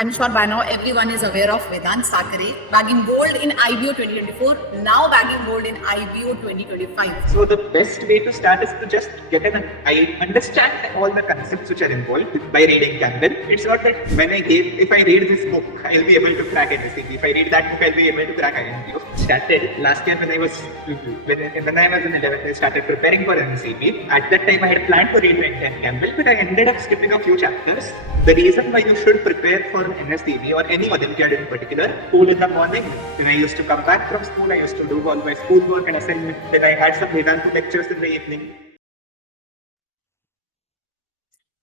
I'm sure by now everyone is aware of Vedant Sakre, bagging gold in IBO 2024, now bagging gold in IBO 2025. So the best way to start is to just get I understand all the concepts which are involved by reading Campbell. It's not that if I read this book, I'll be able to crack NSEP. If I read that book, I'll be able to crack INPhO. Started last year when I was in 11th, I started preparing for NSEP. At that time, I had planned to read Campbell, but I ended up skipping a few chapters. The reason why you should prepare for NSEB or any Olympiad in particular, school in the morning, when I used to come back from school, I used to do all my schoolwork and assignment, then I had some Vedantu lectures in the evening.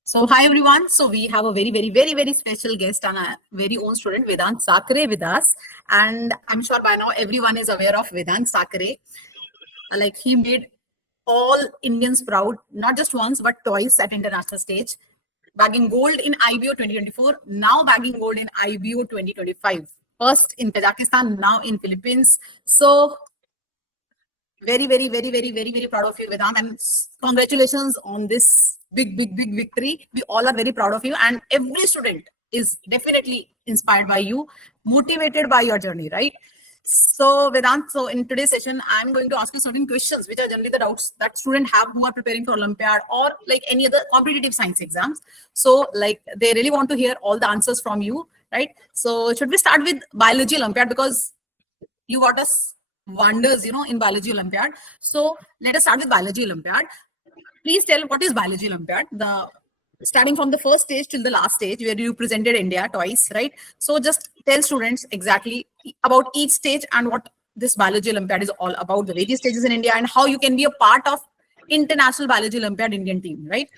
So hi everyone. So we have a very special guest and a very own student, Vedant Sakre, with us. And I'm sure by now everyone is aware of Vedant Sakre. Like he made all Indians proud, not just once, but twice at international stage. Bagging gold in IBO 2024, now bagging gold in IBO 2025. First in Kazakhstan, now in Philippines. So very proud of you, Vedant, and congratulations on this big victory. We all are very proud of you, and every student is definitely inspired by you, motivated by your journey, right? So Vedant, so in today's session, I'm going to ask you certain questions, which are generally the doubts that students have who are preparing for Olympiad or like any other competitive science exams. So like they really want to hear all the answers from you, right? So should we start with biology Olympiad, because you got us wonders, in biology Olympiad. So let us start with biology Olympiad. Please tell what is biology Olympiad, starting from the first stage till the last stage where you presented India twice, right? So just tell students exactly about each stage and what this biology Olympiad is all about, the various stages in India, and how you can be a part of International Biology Olympiad Indian team, right?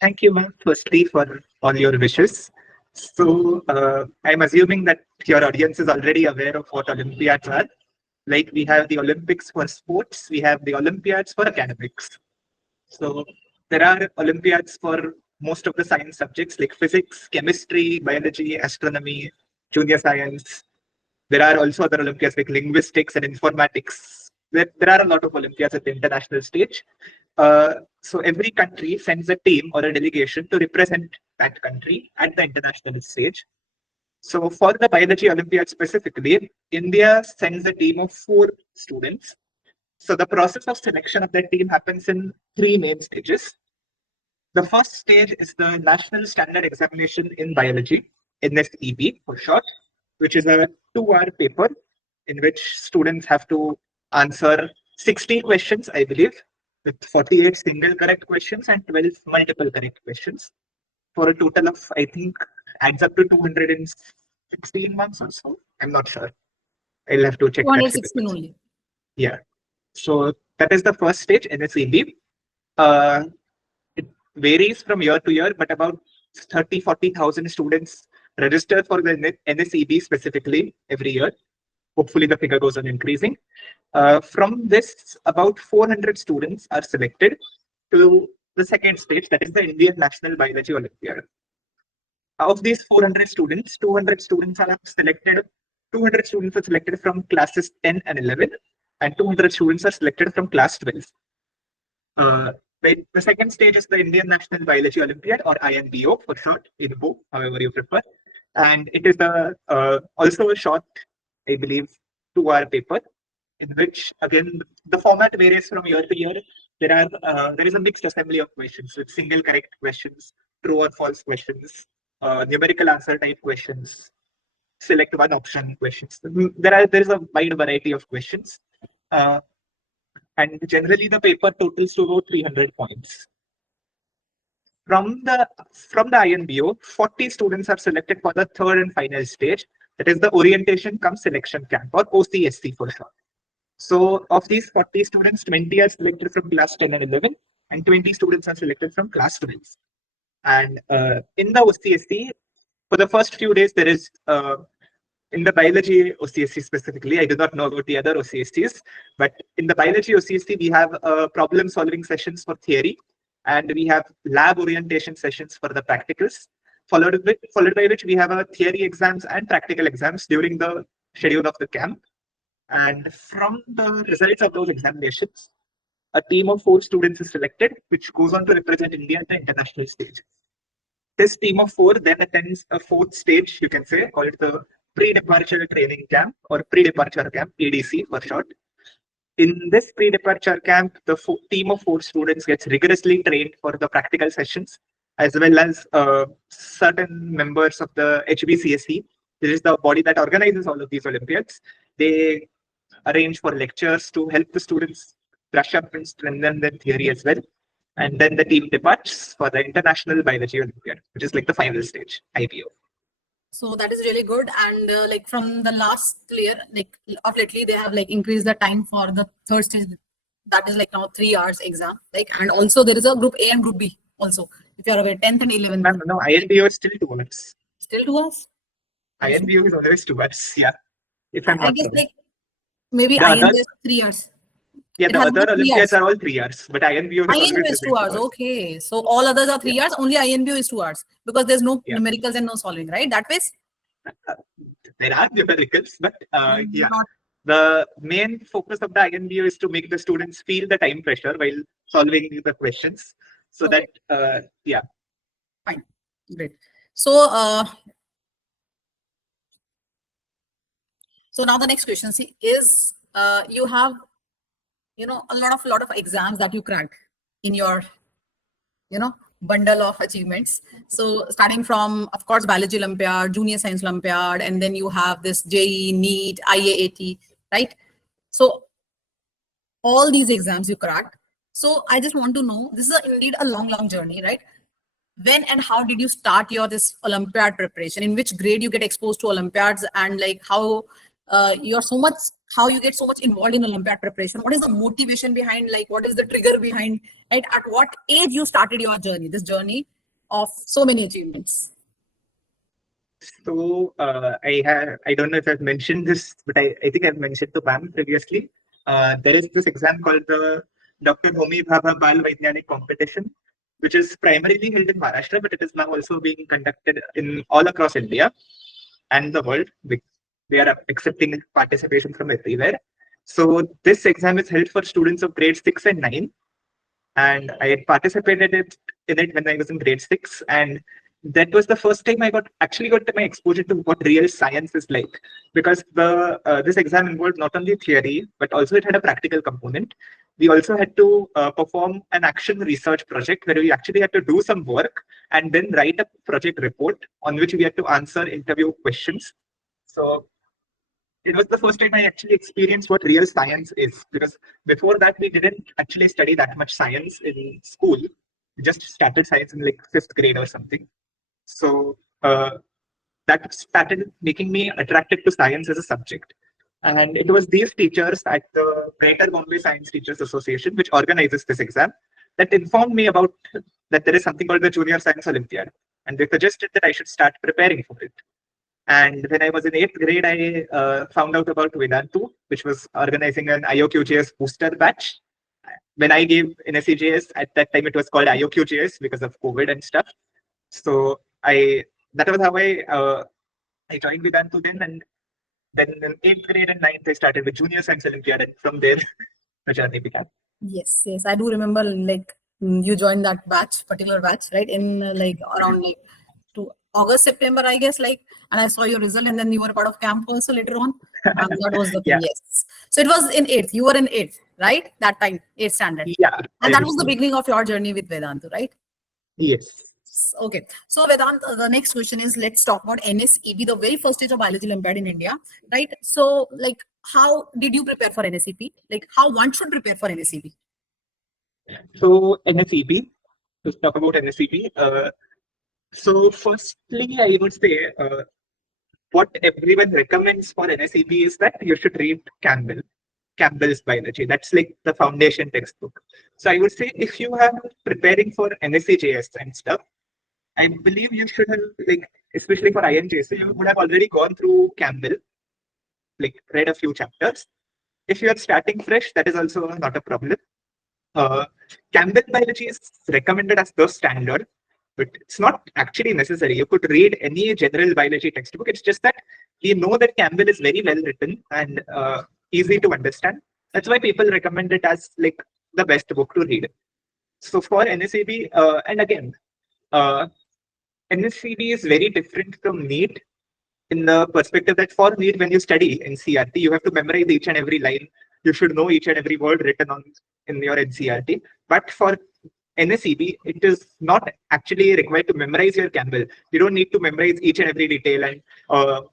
Thank you, ma'am, firstly, for all your wishes. So I'm assuming that your audience is already aware of what Olympiads are. Like we have the Olympics for sports, we have the Olympiads for academics. So there are Olympiads for most of the science subjects like physics, chemistry, biology, astronomy, junior science. There are also other Olympiads like linguistics and informatics. There are a lot of Olympiads at the international stage. So every country sends a team or a delegation to represent that country at the international stage. So for the biology Olympiad specifically, India sends a team of 4 students. So the process of selection of that team happens in 3 main stages. The first stage is the National Standard Examination in Biology, NSEB for short, which is a 2-hour paper in which students have to answer 60 questions, I believe, with 48 single correct questions and 12 multiple correct questions for a total of, I think, adds up to 216 marks or so. I'm not sure. I'll have to check that. 216 only. Yeah. So that is the first stage, NSEB. It varies from year to year, but about 40,000 students register for the NSEB specifically every year. Hopefully the figure goes on increasing. From this, about 400 students are selected to the second stage, that is the Indian National Biology Olympiad. Of these 400 students, 200 students are selected from classes 10 and 11, and 200 students are selected from class 12. The second stage is the Indian National Biology Olympiad, or INBO for short, INBO, however you prefer. And it is also a short, I believe, 2-hour paper, in which, again, the format varies from year to year. There is a mixed assembly of questions with single correct questions, true or false questions, numerical answer type questions, select one option questions. There is a wide variety of questions. And generally the paper totals to about 300 points. From the INBO, 40 students are selected for the third and final stage. That is the orientation cum selection camp, or OCSC for short. So of these 40 students, 20 are selected from class 10 and 11, and 20 students are selected from class 12. And in the OCSC, for the first few days, there is in the biology OCSC specifically, I do not know about the other OCSCs, but in the biology OCSC, we have problem solving sessions for theory, and we have lab orientation sessions for the practicals, followed by which we have theory exams and practical exams during the schedule of the camp. And from the results of those examinations, a team of 4 students is selected, which goes on to represent India at the international stage. This team of 4 then attends a 4th stage, you can say, called the pre-departure training camp or pre-departure camp, PDC for short. In this pre-departure camp, the team of 4 students gets rigorously trained for the practical sessions, as well as certain members of the HBCSE, which is the body that organizes all of these Olympiads. They arrange for lectures to help the students brush up and strengthen their theory as well. And then the team departs for the International Biology Olympiad, which is like the final stage, IBO. So that is really good. And like from the last year, like of lately, they have like increased the time for the third stage. That is like now 3 hours exam. Like, and also there is a group A and group B also. If you are aware, 10th and 11th. No, INBO is still 2 hours. Still 2 hours? INBO is always 2 hours. Yeah. If I'm I not guess wrong. like maybe The INBO other- is 3 hours. Yeah, It the has other been 3 Olympiads hours. are all 3 hours, but INBO is INBO always is 2 hours. Okay. So all others are 3 Yeah. hours. Only INBO is 2 hours because there's no Yeah. numericals and no solving, right? That way. There are numericals, but yeah. Not The main focus of the INBO is to make the students feel the time pressure while solving the questions. So Okay. that, yeah. fine. Great. So so now the next question is you have a lot of exams that you cracked in your bundle of achievements. So starting from, of course, Biology Olympiad, Junior Science Olympiad, and then you have this JEE, NEET, IAAT, right? So all these exams you cracked. So I just want to know, this is indeed a long journey, right? When and how did you start your this Olympiad preparation? In which grade you get exposed to Olympiads, and like how you get so much involved in Olympiad preparation? What is the motivation behind, like what is the trigger behind, right? At what age you started your journey, this journey of so many achievements? So I don't know if I've mentioned this, but I think I've mentioned to Pam previously. There is this exam called the Dr. Homi Bhabha Bal Vaidyanik competition, which is primarily held in Maharashtra, but it is now also being conducted in all across India and the world. They are accepting participation from everywhere. So this exam is held for students of grade 6 and 9. And I had participated in it when I was in grade 6. And that was the first time I actually got my exposure to what real science is like. Because this exam involved not only theory, but also it had a practical component. We also had to perform an action research project where we actually had to do some work and then write a project report on which we had to answer interview questions. So it was the first time I actually experienced what real science is, because before that we didn't actually study that much science in school. We just started science in like 5th grade or something. So that started making me attracted to science as a subject. And it was these teachers at the Greater Bombay Science Teachers Association, which organizes this exam, that informed me about that there is something called the Junior Science Olympiad. And they suggested that I should start preparing for it. And when I was in 8th grade, I found out about Vedantu, which was organizing an IOQJS booster batch. When I gave NSEJS, at that time it was called IOQJS because of COVID and stuff. So that was how I joined Vedantu then. And then in 8th grade and 9th, I started with Junior Science Olympiad. And from there, the journey began. Yes, I do remember like you joined that particular batch, right? In like around like to August, September, I guess, like, and I saw your result, and then you were part of camp also later on. That was the thing. Yeah. Yes. So it was in 8th. You were in 8th, right? That time, 8th standard. Yeah. And that was the beginning of your journey with Vedantu, right? Yes. Okay. So Vedant, the next question is, let's talk about NSEB, the very first stage of Biology Olympiad in India, right? So like, how did you prepare for NSEP? Like how one should prepare for NSEB? So NSEB, let's talk about NSEB. So firstly, I would say what everyone recommends for NSEB is that you should read Campbell's biology. That's like the foundation textbook. So I would say if you are preparing for NSEJS and stuff, I believe you should have, like, especially for INJS, you would have already gone through Campbell, like read a few chapters. If you are starting fresh, that is also not a problem. Campbell biology is recommended as the standard, but it's not actually necessary. You could read any general biology textbook. It's just that we know that Campbell is very well written and easy to understand. That's why people recommend it as like the best book to read. So for NSEB, and again, NSEB is very different from NEET in the perspective that for NEET, when you study NCERT, you have to memorize each and every line. You should know each and every word written on in your NCERT. But for NSEB, it is not actually required to memorize your Campbell. You don't need to memorize each and every detail and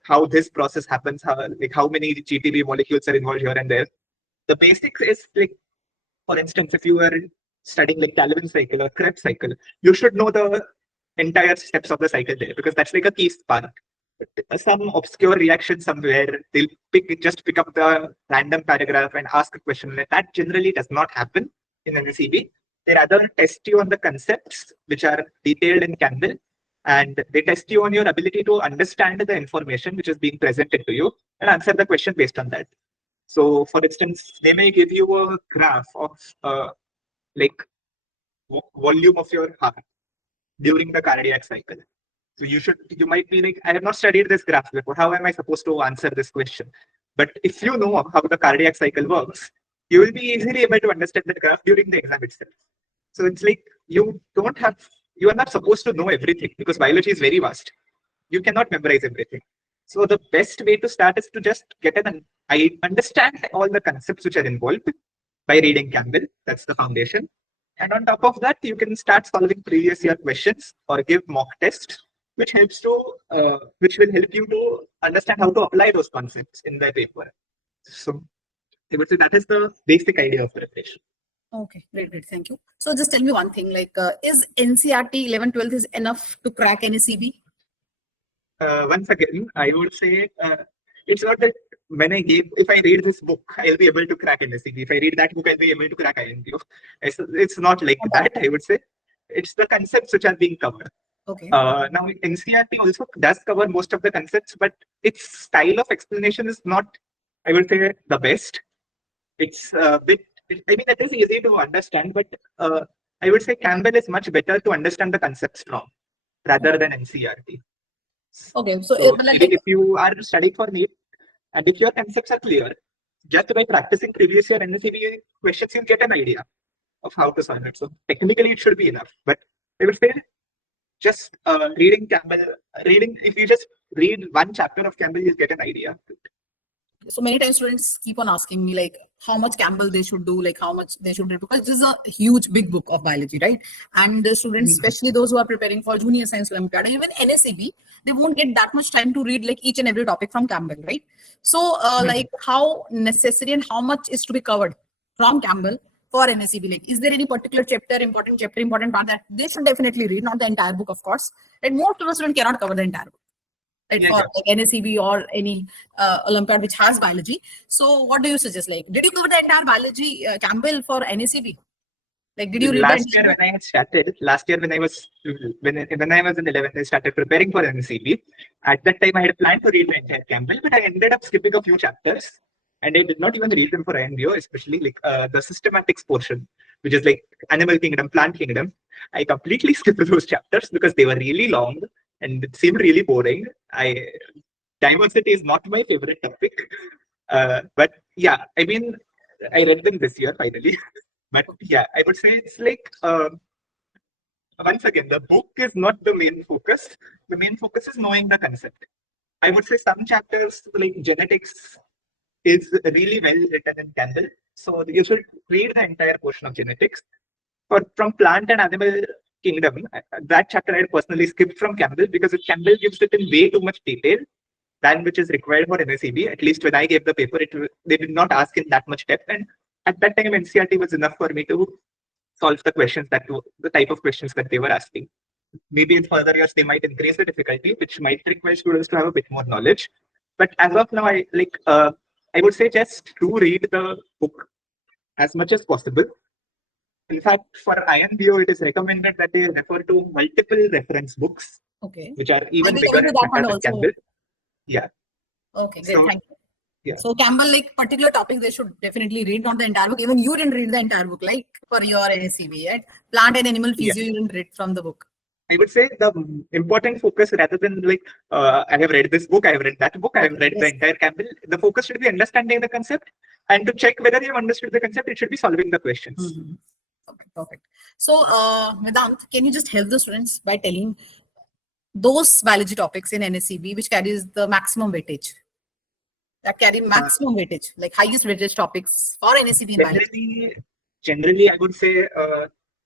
how this process happens, how many GTB molecules are involved here and there. The basics is like, for instance, if you are studying like Calvin cycle or Krebs cycle, you should know the entire steps of the cycle there because that's like a key spark. Some obscure reaction somewhere, they'll just pick up the random paragraph and ask a question. That generally does not happen in NSEB. They rather test you on the concepts which are detailed in Campbell, and they test you on your ability to understand the information which is being presented to you and answer the question based on that. So, for instance, they may give you a graph of like volume of your heart during the cardiac cycle. So you might be like, I have not studied this graph before. How am I supposed to answer this question? But if you know how the cardiac cycle works, you will be easily able to understand the graph during the exam itself. So it's like you are not supposed to know everything because biology is very vast. You cannot memorize everything. So the best way to start is to just I understand all the concepts which are involved by reading Campbell. That's the foundation. And on top of that, you can start solving previous year questions or give mock tests, which will help you to understand how to apply those concepts in the paper. So I would say that is the basic idea of preparation. Okay, great, thank you. So just tell me one thing, like, is NCERT 11, 12 is enough to crack NSEB? Once again, I would say it's not that if I read this book, I'll be able to crack NSEB. If I read that book, I'll be able to crack INPhO. It's not like that, I would say. It's the concepts which are being covered. Okay. Now, NCERT also does cover most of the concepts, but its style of explanation is not, I would say, the best. It's a bit, I mean, it is easy to understand, but I would say Campbell is much better to understand the concepts from rather than NCERT. Okay, so if you are studying for NEET and if your concepts are clear, just by practicing previous year NSEB questions, you'll get an idea of how to solve it. So technically, it should be enough. But I would say just reading Campbell, if you just read one chapter of Campbell, you'll get an idea. So many times students keep on asking me like how much Campbell they should do, like how much they should do, because this is a huge big book of biology, right? And the students, especially those who are preparing for junior science Olympiad and even NSEB, they won't get that much time to read like each and every topic from Campbell, right? So like how necessary and how much is to be covered from Campbell for NSEB? Like, is there any particular important part that they should definitely read, not the entire book, of course. And most of the students cannot cover the entire book. Right, for like NSEB or any Olympiad which has biology. So what do you suggest? Like, did you cover the entire biology Campbell for NSEB? Like, did you read last year when I started? Last year when I was in 11th, I started preparing for NSEB. At that time, I had planned to read the entire Campbell, but I ended up skipping a few chapters, and I did not even read them for INBO, especially like the systematics portion, which is like animal kingdom, plant kingdom. I completely skipped those chapters because they were really long and it seemed really boring. Diversity is not my favorite topic. But yeah, I mean, I read them this year finally. But yeah, I would say it's like, once again, the book is not the main focus. The main focus is knowing the concept. I would say some chapters like genetics is really well written in Campbell. So you should read the entire portion of genetics. From plant and animal kingdom, that chapter I personally skipped from Campbell because Campbell gives it in way too much detail than which is required for NSEB. At least when I gave the paper, they did not ask in that much depth. And at that time, NCERT was enough for me to solve the questions the type of questions that they were asking. Maybe in further years, they might increase the difficulty, which might require students to have a bit more knowledge. But as of now, I would say just to read the book as much as possible. In fact, for INBO, it is recommended that they refer to multiple reference books, which are even bigger than Campbell. Yeah. Okay, great. Thank you. Yeah. So Campbell, like particular topics, they should definitely read, not the entire book. Even you didn't read the entire book, like for your NSEB, right? Plant and animal physio, you didn't read from the book. I would say the important focus, rather than like, I have read this book, I have read that book, I have read the entire Campbell. The focus should be understanding the concept, and to check whether you have understood the concept, it should be solving the questions. Okay, perfect. So, Vedant, can you just help the students by telling those biology topics in NSEB which carries the maximum weightage. That carry maximum weightage, like highest weightage topics for NSEB in biology. Generally, I would say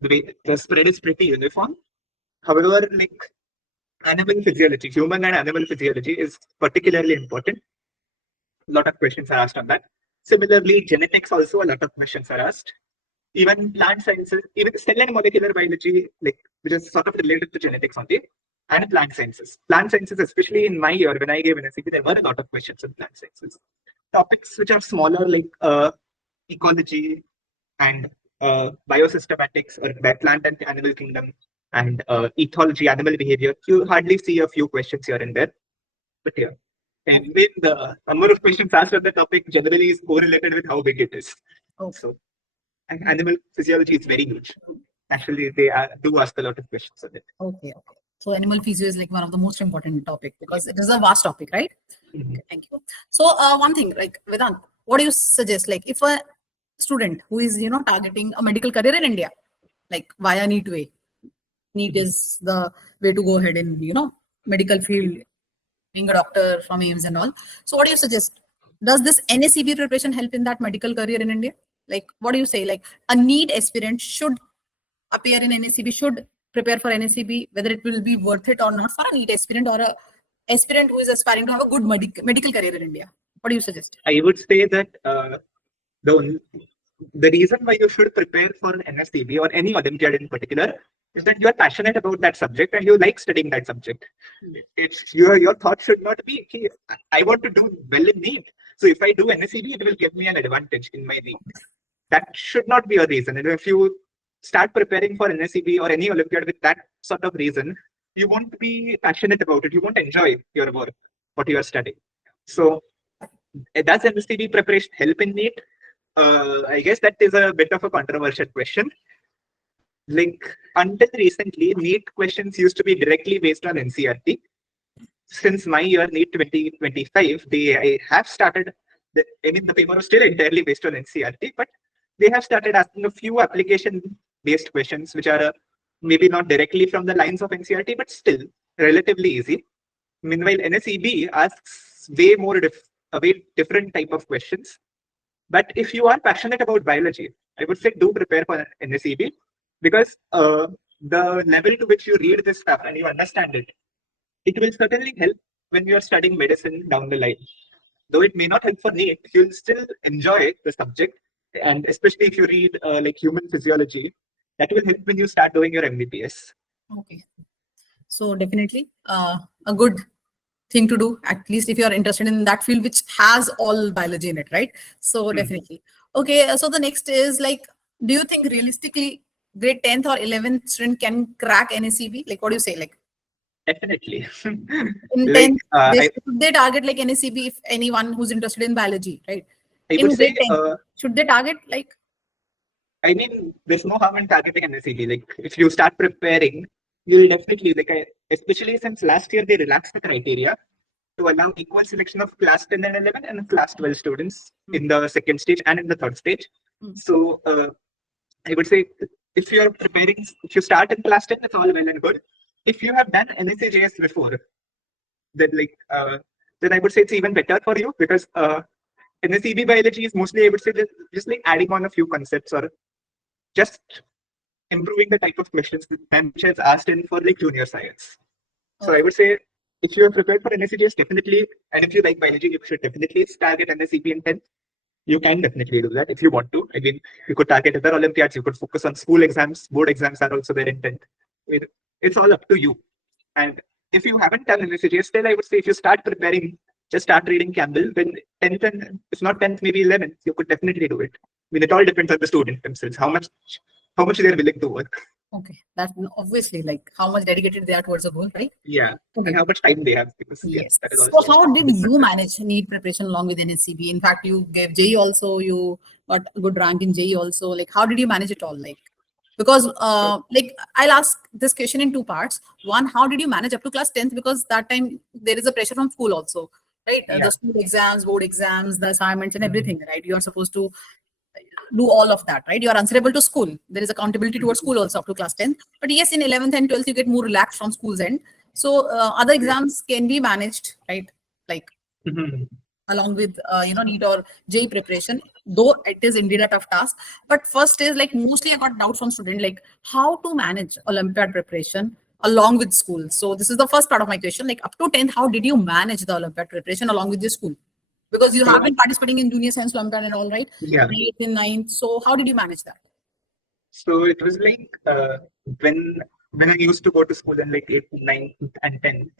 the spread is pretty uniform. However, like animal physiology, human and animal physiology is particularly important. A lot of questions are asked on that. Similarly, genetics also, a lot of questions are asked. Even plant sciences, even cell and molecular biology, like which is sort of related to genetics only, and plant sciences. Plant sciences, especially in my year when I gave NSEP, there were a lot of questions on plant sciences. Topics which are smaller, like ecology and biosystematics, or plant and animal kingdom, and ethology, animal behavior. You hardly see a few questions here and there. But yeah, and with the number of questions asked on the topic generally is correlated with how big it is. So, and animal physiology is very huge. Actually, they do ask a lot of questions on it. Okay. So animal physio is like one of the most important topic because it is a vast topic, right? Okay, thank you. So one thing, like Vedant, what do you suggest? Like if a student who is targeting a medical career in India, like via NEET way, NEET is the way to go ahead in medical field, being a doctor from AIIMS and all. So what do you suggest? Does this NSEB preparation help in that medical career in India? Like what do you say? Like a NEET aspirant should appear in NSEB, should prepare for NSEB, whether it will be worth it or not for a NEET aspirant or a aspirant who is aspiring to have a good medical career in India. What do you suggest? I would say that the reason why you should prepare for an NSEB or any Olympiad in particular is that you are passionate about that subject and you like studying that subject. It's your thought should not be, okay, I want to do well in NEET. So if I do NSEB, it will give me an advantage in my NEET. That should not be a reason. And if you start preparing for NSEB or any Olympiad with that sort of reason, you won't be passionate about it. You won't enjoy your work, what you are studying. So does NSEB preparation help in NEET? I guess that is a bit of a controversial question. Like until recently, NEET questions used to be directly based on NCERT. Since my year, NEET 2025, they have started, the paper was still entirely based on NCERT, but they have started asking a few application-based questions, which are maybe not directly from the lines of NCERT, but still relatively easy. Meanwhile, NSEB asks way different type of questions. But if you are passionate about biology, I would say do prepare for NSEB, because the level to which you read this stuff and you understand it, it will certainly help when you are studying medicine down the line. Though it may not help for NEET, you'll still enjoy the subject. And especially if you read like human physiology, that will help when you start doing your MBBS. Okay. So definitely a good thing to do, at least if you are interested in that field which has all biology in it, right? So definitely. Okay, so the next is like, do you think realistically grade 10th or 11th student can crack NSEB? Like what do you say? Like definitely. In 10th, should they target like NSEB if anyone who's interested in biology, right? I would say, 10th, should they target like? I mean, there's no harm in targeting NSEB. Like if you start preparing, you'll definitely, especially since last year they relaxed the criteria to allow equal selection of class 10 and 11 and class 12 students in the second stage and in the third stage. So I would say if you are preparing, if you start in class 10, it's all well and good. If you have done NSEJS before, then then I would say it's even better for you, because NSEB biology is mostly, I would say, just like adding on a few concepts or just improving the type of questions which is asked in for like junior science. So I would say if you are prepared for NSEJS, definitely, and if you like biology, you should definitely target NSEB in 10th. You can definitely do that if you want to. I mean, you could target other Olympiads, you could focus on school exams, board exams are also there in 10th. It's all up to you. And if you haven't done NSEJS, still I would say if you start preparing, just start reading Campbell. When 10th and if not 10th, maybe 11th, you could definitely do it. I mean, it all depends on the student themselves, how much they're willing to work. Okay, that's obviously like how much dedicated they are towards a goal, right? Yeah, and how much time they have. Because, yes. So how did you manage NEET preparation along with NSEB? In fact, you gave JEE also, you got a good rank in JEE also. Like, how did you manage it all? Like, because like I'll ask this question in two parts. One, how did you manage up to class 10th? Because that time there is a pressure from school also, right? Yeah. The school exams, board exams, the assignments and everything, right? You are supposed to do all of that, right? You are answerable to school. There is accountability towards school also up to class 10th. But yes, in 11th and 12th, you get more relaxed from school's end. So other exams can be managed, right? Like along with NEET or JEE preparation, though it is indeed a tough task. But first is like mostly I got doubts from students like how to manage Olympiad preparation along with school. So this is the first part of my question. Like up to 10th, how did you manage the Olympiad preparation along with your school? Because you have been participating in Junior Science Olympiad and all, right? Yeah. 8th and 9th. So how did you manage that? So it was like when I used to go to school in like 8th, 9th, and 10th,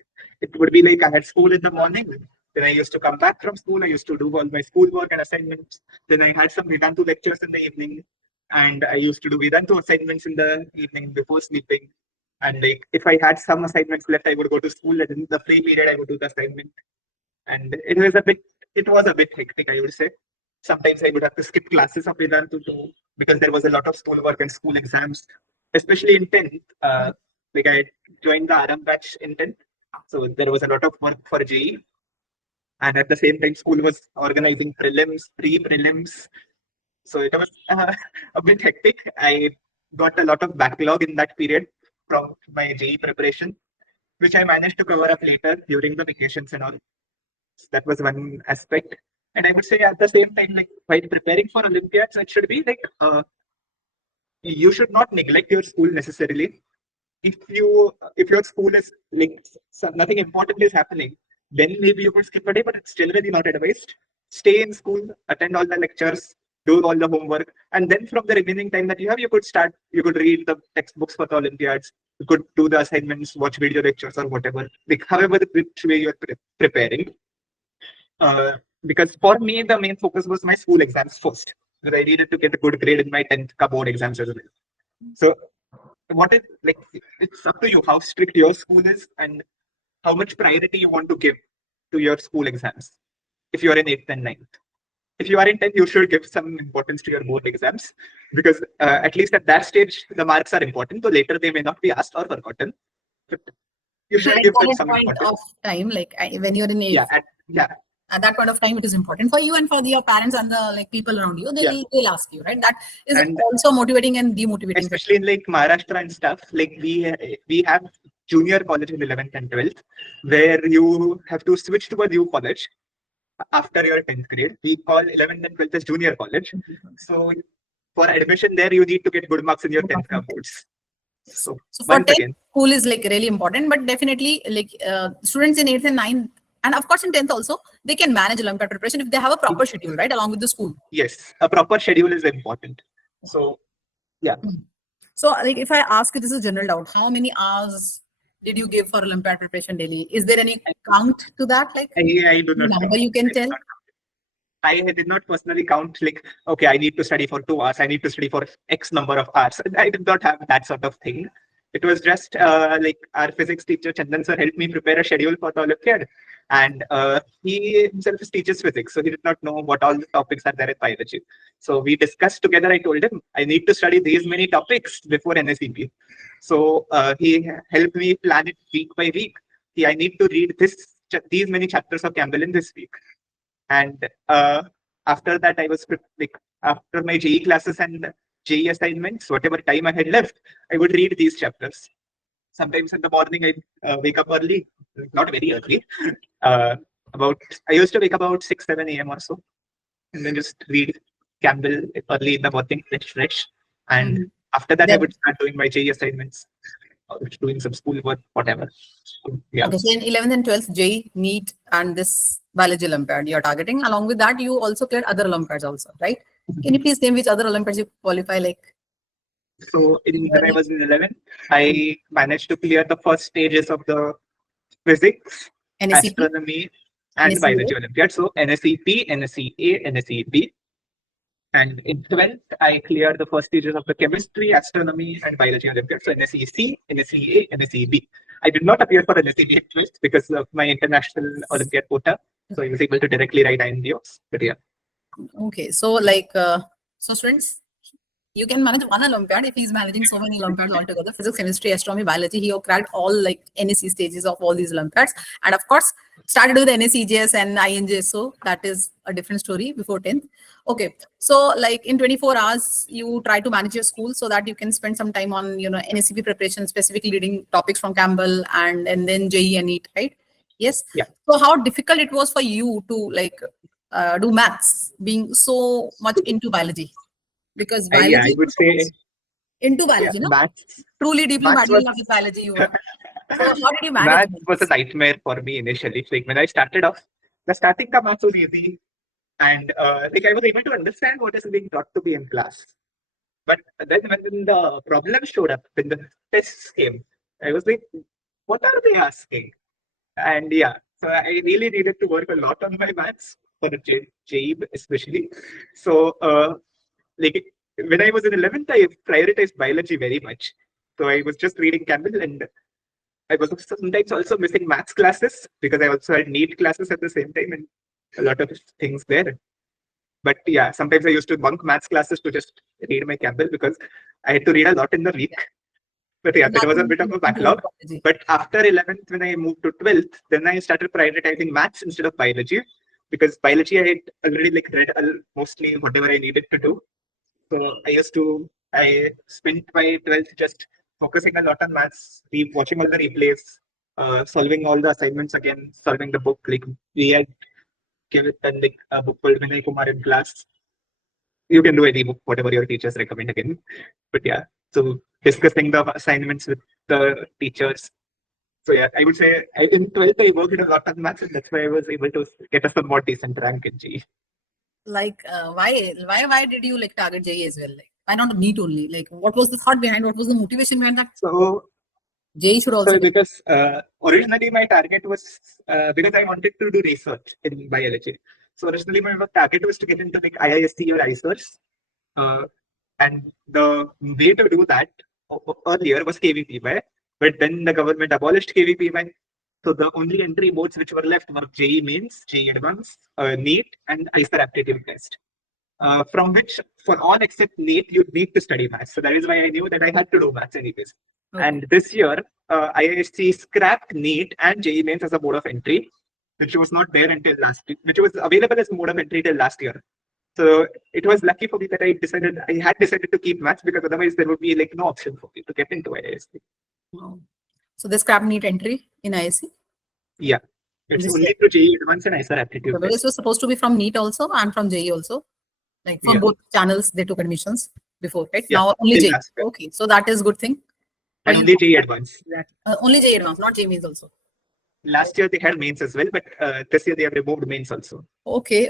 it would be like I had school in the morning. Then I used to come back from school. I used to do all my schoolwork and assignments. Then I had some Vedantu lectures in the evening, and I used to do Vedantu assignments in the evening before sleeping. And like if I had some assignments left, I would go to school, and in the free period, I would do the assignment. And it was a bit hectic, I would say. Sometimes I would have to skip classes of Vedantu too, because there was a lot of schoolwork and school exams, especially in 10th. Like I joined the RM batch in 10th, so there was a lot of work for JEE. And at the same time, school was organizing prelims, pre-prelims. So it was a bit hectic. I got a lot of backlog in that period from my JEE preparation, which I managed to cover up later during the vacations and all. So that was one aspect. And I would say at the same time, like while preparing for Olympiads, it should be like you should not neglect your school necessarily. If your school is like nothing important is happening, then maybe you could skip a day, but it's still really not advised. Stay in school, attend all the lectures, do all the homework, and then from the remaining time that you have, you could read the textbooks for the Olympiads, you could do the assignments, watch video lectures or whatever, like however which way you're preparing. Because for me, the main focus was my school exams first, because I needed to get a good grade in my 10th board exams as well. So what is like, it's up to you how strict your school is and how much priority you want to give to your school exams. If you are in 8th and 9th, if you are in 10th, you should give some importance to your board exams, because at least at that stage, the marks are important. So later they may not be asked or forgotten. But you should give them some point importance. Of time, like when you're in 8th. At that point of time, it is important for you and for your parents and the like people around you. They'll ask you, right? That is also motivating and demotivating. Especially in like Maharashtra and stuff. Like we have junior college in 11th and 12th, where you have to switch to a new college after your 10th grade. We call 11th and 12th as junior college. So for admission there, you need to get good marks in your 10th boards. So for 10th, school is like really important, but definitely like students in 8th and 9th, and of course in 10th also, they can manage Olympiad preparation if they have a proper schedule, right? Along with the school. Yes, a proper schedule is important. So, yeah. So like if I ask you, this is a general doubt, how many hours did you give for Olympiad preparation daily? Is there any count to that? Like I do not number you can tell? I did not personally count like, okay, I need to study for 2 hours. I need to study for X number of hours. I did not have that sort of thing. It was just like our physics teacher, Chandan sir, helped me prepare a schedule for the Olympiad. And he himself teaches physics. So he did not know what all the topics are there in biology. So we discussed together. I told him, I need to study these many topics before NSEP. So he helped me plan it week by week. I need to read these many chapters of Campbell in this week. And after that, I was like, after my JEE classes and JEE assignments, whatever time I had left, I would read these chapters. Sometimes in the morning, I wake up early, not very early. I used to wake up about 6, 7 a.m. or so, and then just read Campbell early in the morning, fresh. And after that, I would start doing my JEE assignments, or doing some schoolwork, whatever. Yeah. Okay, so in 11th and 12th, JEE, NEET, and this biology Olympiad you're targeting. Along with that, you also cleared other Olympiads also, right? Can you please name which other Olympiads you qualify like? So when I was in 11th, I managed to clear the first stages of the physics, NSEP? Astronomy, and NSEA? biology Olympiad. So NSEP, NSEA, NSEB. And in 12th, I cleared the first stages of the chemistry, astronomy, and biology Olympiad. So NSEC, NSEA, NSEB. I did not appear for NSEB in 12th because of my international Olympiad quota. So I was able to directly write INBOs. But yeah. Okay, so like, so students, You can manage one Olympiad if he's managing so many Olympiads altogether. Physics, chemistry, astronomy, biology. He cracked all like NSE stages of all these Olympiads. And of course, started with NSEJS and INJS. So that is a different story before 10th. Okay. So like in 24 hours, you try to manage your school so that you can spend some time on, NSEP preparation, specifically reading topics from Campbell and then JEE and NEET, right? Yes. Yeah. So how difficult it was for you to like do maths being so much into biology? Because biology I would say into biology, no? maths. Truly deeply Maths madly in was love with biology you were. So how did you manage maths was a nightmare for me initially. Like when I started off, the starting ka maths was easy, and like I was able to understand what is being taught to be in class. But then when the problem showed up, when the tests came, I was like, what are they asking? And yeah, so I really needed to work a lot on my maths for the JEE especially. So like when I was in 11th, I prioritized biology very much. So I was just reading Campbell, and I was sometimes also missing maths classes because I also had NEET classes at the same time and a lot of things there. But yeah, sometimes I used to bunk maths classes to just read my Campbell because I had to read a lot in the week. But yeah, there was a bit of a backlog. But after 11th, when I moved to 12th, then I started prioritizing maths instead of biology because biology I had already like read mostly whatever I needed to do. So I spent my 12th just focusing a lot on maths, watching all the replays, solving all the assignments again, solving the book. Like we had given like a book called Vinay Kumar in class. You can do any book, whatever your teachers recommend again. But yeah, so discussing the assignments with the teachers. So yeah, I would say in 12th I worked a lot on maths, and that's why I was able to get a somewhat decent rank in JEE. Like why did you like target JEE as well? Like why not NEET only? Like what was the thought behind? What was the motivation behind that? So JEE should also. So because originally my target was because I wanted to do research in biology. So originally my target was to get into like IISc or ISERS. And the way to do that earlier was KVPY, but then the government abolished KVPY. So the only entry boards which were left were JEE Mains, JEE Advanced, NEET, and ISER Aptitude Test. From which, for all except NEET, you need to study maths. So that is why I knew that I had to do maths anyways. Okay. And this year, IISc scrapped NEET and JEE Mains as a mode of entry, which was not there until which was available as a mode of entry till last year. So it was lucky for me that I had decided to keep maths because otherwise there would be like no option for me to get into IISc. Wow. So they scrapped NEET entry in IISc? Yeah. It's only to JEE Advanced and ISER Aptitude Test. This was supposed to be from NEET also and from JEE also. Like from both channels, they took admissions before, right? Yeah, now only JEE. Okay, so that is good thing. And only JEE Advanced. Only JEE Advanced, not JEE Mains also. Last year they had mains as well, but this year they have removed mains also. Okay.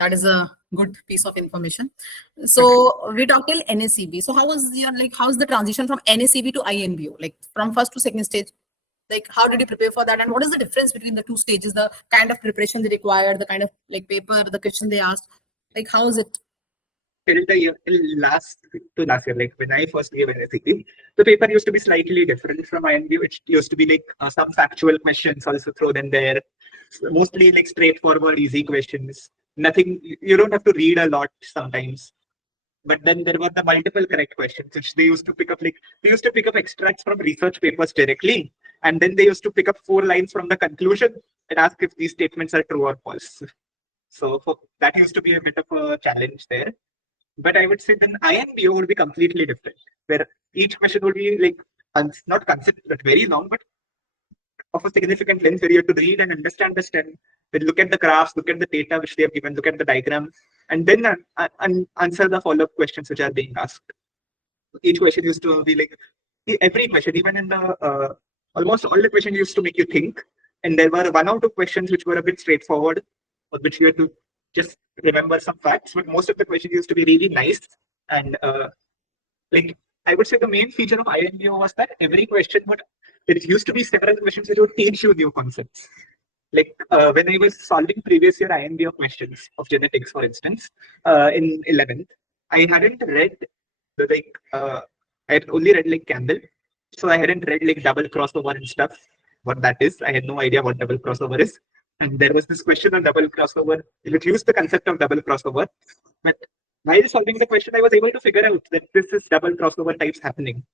That is a good piece of information. So we talked till NSEB. So how's the transition from NSEB to INBO? Like from first to second stage, like how did you prepare for that? And what is the difference between the two stages? The kind of preparation they require, the kind of like paper, the question they asked, like how is it? Till last year, like when I first gave NSEP, the paper used to be slightly different from INBO. It used to be like some factual questions also thrown in there, mostly like straightforward, easy questions. Nothing, you don't have to read a lot sometimes. But then there were the multiple correct questions, which they used to pick up. Like they used to pick up extracts from research papers directly, and then they used to pick up 4 lines from the conclusion and ask if these statements are true or false. So that used to be a bit of a challenge there. But I would say then INBO would be completely different, where each question would be like not considered very long, but of a significant length, where you have to read and understand the STEM, then look at the graphs, look at the data which they have given, look at the diagram, and then answer the follow-up questions which are being asked. Each question used to be like every question, even in the almost all the questions used to make you think, and there were 1 or 2 questions which were a bit straightforward, or which you had to just remember some facts, but most of the questions used to be really nice. And like I would say the main feature of INBO was that every question it used to be several questions which would teach you new concepts. Like when I was solving previous year INBO questions of genetics, for instance, in 11th, I hadn't read I had only read like Campbell, so I hadn't read like double crossover and stuff. What that is, I had no idea what double crossover is. And there was this question on double crossover, which used the concept of double crossover. But while solving the question, I was able to figure out that this is double crossover types happening,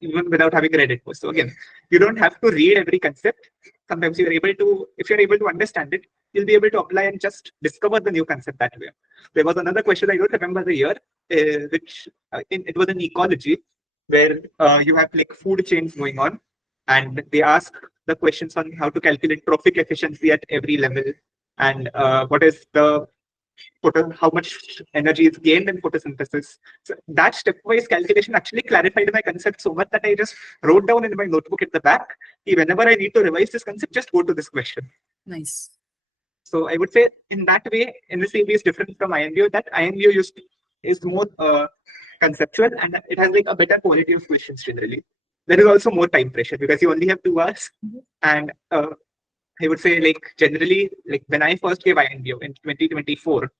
even without having read it first. So again, you don't have to read every concept. Sometimes you're able to, if you're able to understand it, you'll be able to apply and just discover the new concept that way. There was another question, I don't remember the year, which it was in ecology, where you have like food chains going on, and they ask the questions on how to calculate trophic efficiency at every level, and what is the how much energy is gained in photosynthesis. So that stepwise calculation actually clarified my concept so much that I just wrote down in my notebook at the back, whenever I need to revise this concept, just go to this question. Nice. So I would say in that way, NSEB is different from INBO. That INBO is more conceptual, and it has like a better quality of questions generally. There is also more time pressure because you only have 2 hours, and I would say like generally, like when I first gave INBO in 2024,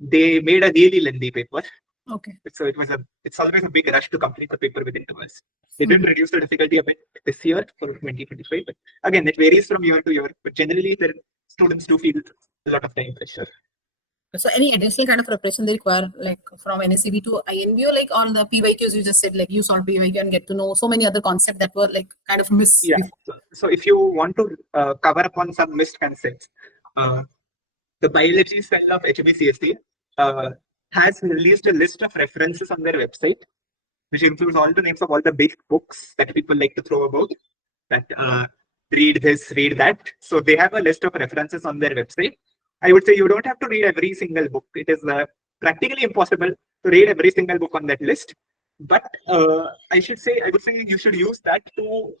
they made a really lengthy paper. Okay. So it's always a big rush to complete the paper within 2 hours. They did reduce the difficulty a bit this year for 2025, but again, it varies from year to year. But generally, the students do feel a lot of time pressure. So any additional kind of preparation they require, like from NSEB to INBO, like on the PYQs, you just said like you solve PYQ and get to know so many other concepts that were like kind of missed. Yeah. So if you want to cover up on some missed concepts, the biology cell of HBCSE has released a list of references on their website, which includes all the names of all the big books that people like to throw about, that read this, read that. So they have a list of references on their website. I would say you don't have to read every single book. It is practically impossible to read every single book on that list. But I would say you should use that to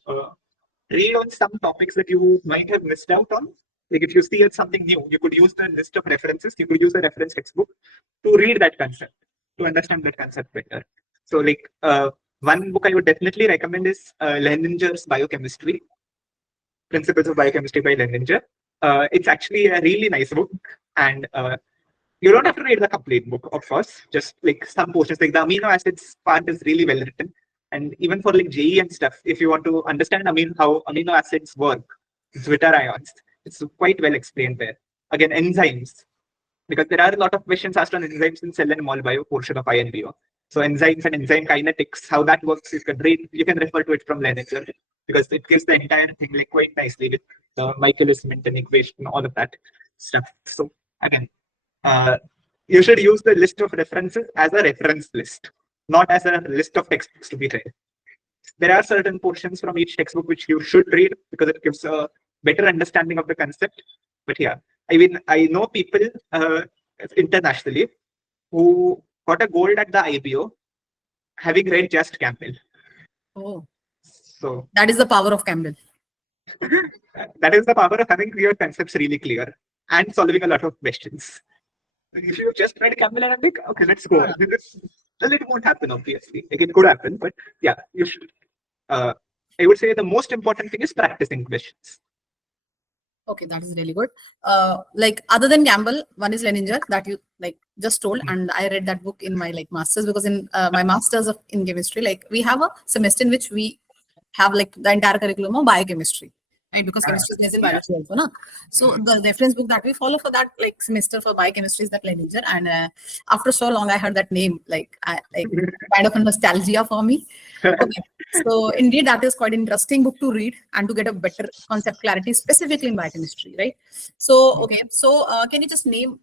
read on some topics that you might have missed out on. Like if you see it's something new, you could use the list of references, you could use the reference textbook to read that concept, to understand that concept better. So like one book I would definitely recommend is Leninger's Biochemistry, Principles of Biochemistry by Leninger. It's actually a really nice book, and you don't have to read the complete book, of course. Just like some portions, like the amino acids part is really well written. And even for like JEE and stuff, if you want to understand how amino acids work, Zwitter ions, it's quite well explained there. Again, enzymes, because there are a lot of questions asked on enzymes in cell and mol bio portion of INBO. So enzymes and enzyme kinetics, how that works, you can refer to it from Leninger, because it gives the entire thing like quite nicely with the Michaelis-Menten equation, all of that stuff. So again, you should use the list of references as a reference list, not as a list of textbooks to be read. There are certain portions from each textbook which you should read because it gives a better understanding of the concept. But yeah, I mean, I know people internationally who got a gold at the IBO having read just Campbell. Oh, so that is the power of Campbell. That is the power of having your concepts really clear and solving a lot of questions. If you just read Campbell and think, okay, let's go. Yeah. Then it won't happen, obviously. Like it could happen, but yeah, you should. I would say the most important thing is practicing questions. Okay, that is really good. Like other than Campbell, one is Leninger that you like just told, and I read that book in my like masters, because in my masters in chemistry, like we have a semester in which we have like the entire curriculum of biochemistry, right? Because chemistry is in biology also, na? So the reference book that we follow for that like semester for biochemistry is that Leninger, and after so long I heard that name, like kind of a nostalgia for me. Okay. So indeed, that is quite interesting book to read and to get a better concept clarity, specifically in biochemistry, right? So okay, so can you just name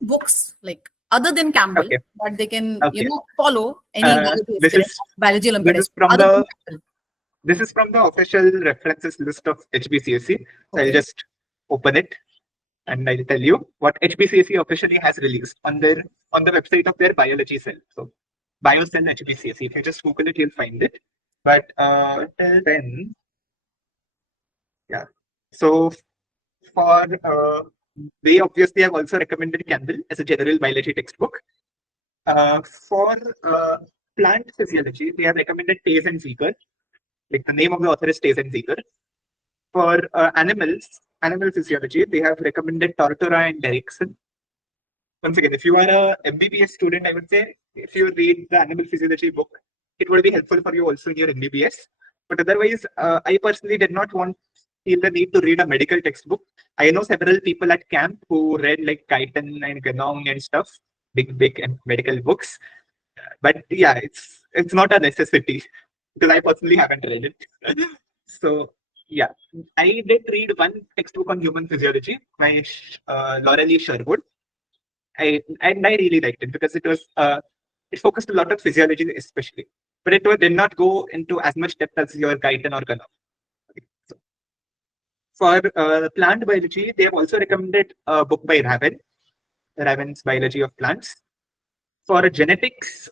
books like other than Campbell that they can follow any biology Olympiad? This is from the official references list of HBCSE. So I'll just open it and I'll tell you what HBCSE officially has released on the website of their biology cell. So BioCell HBCSE. If you just Google it, you'll find it. But till then, yeah. So for they obviously have also recommended Campbell as a general biology textbook. For plant physiology, they have recommended Tays and Ziegler. Like the name of the author is Tays and Ziegler. For animal physiology, they have recommended Tortora and Derrickson. Once again, if you are a MBBS student, I would say if you read the animal physiology book, it would be helpful for you also in your MBBS. But otherwise, I personally did not feel the need to read a medical textbook. I know several people at camp who read like Guyton and Ganong and stuff. big and medical books. But yeah, it's not a necessity because I personally haven't read it. So yeah, I did read one textbook on human physiology by Laurel E. Sherwood. I really liked it because it focused a lot on physiology especially, but did not go into as much depth as your Guyton or Ganov. So for plant biology, they have also recommended a book by Raven's Biology of Plants. For genetics,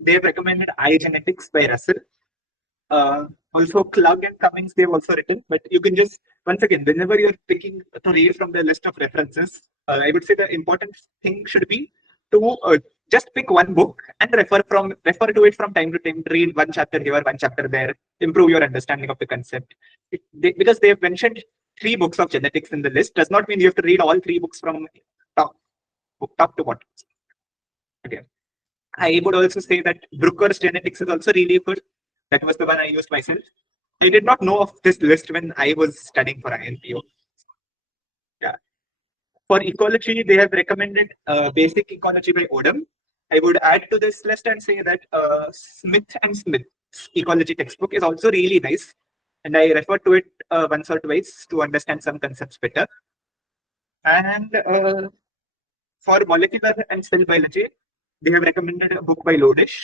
they've recommended iGenetics by Russell. Also, Klug and Cummings, they've also written, but you can just, once again, whenever you're picking to read from the list of references, I would say the important thing should be to just pick one book and refer to it from time to time. Read one chapter here, one chapter there, improve your understanding of the concept. Because they've mentioned 3 books of genetics in the list, does not mean you have to read all 3 books from top to bottom. Okay. I would also say that Brooker's genetics is also really good. That was the one I used myself. I did not know of this list when I was studying for INPhO. Yeah. For ecology, they have recommended Basic Ecology by Odom. I would add to this list and say that Smith and Smith's ecology textbook is also really nice. And I refer to it once or twice to understand some concepts better. And for molecular and cell biology, they have recommended a book by Lodish,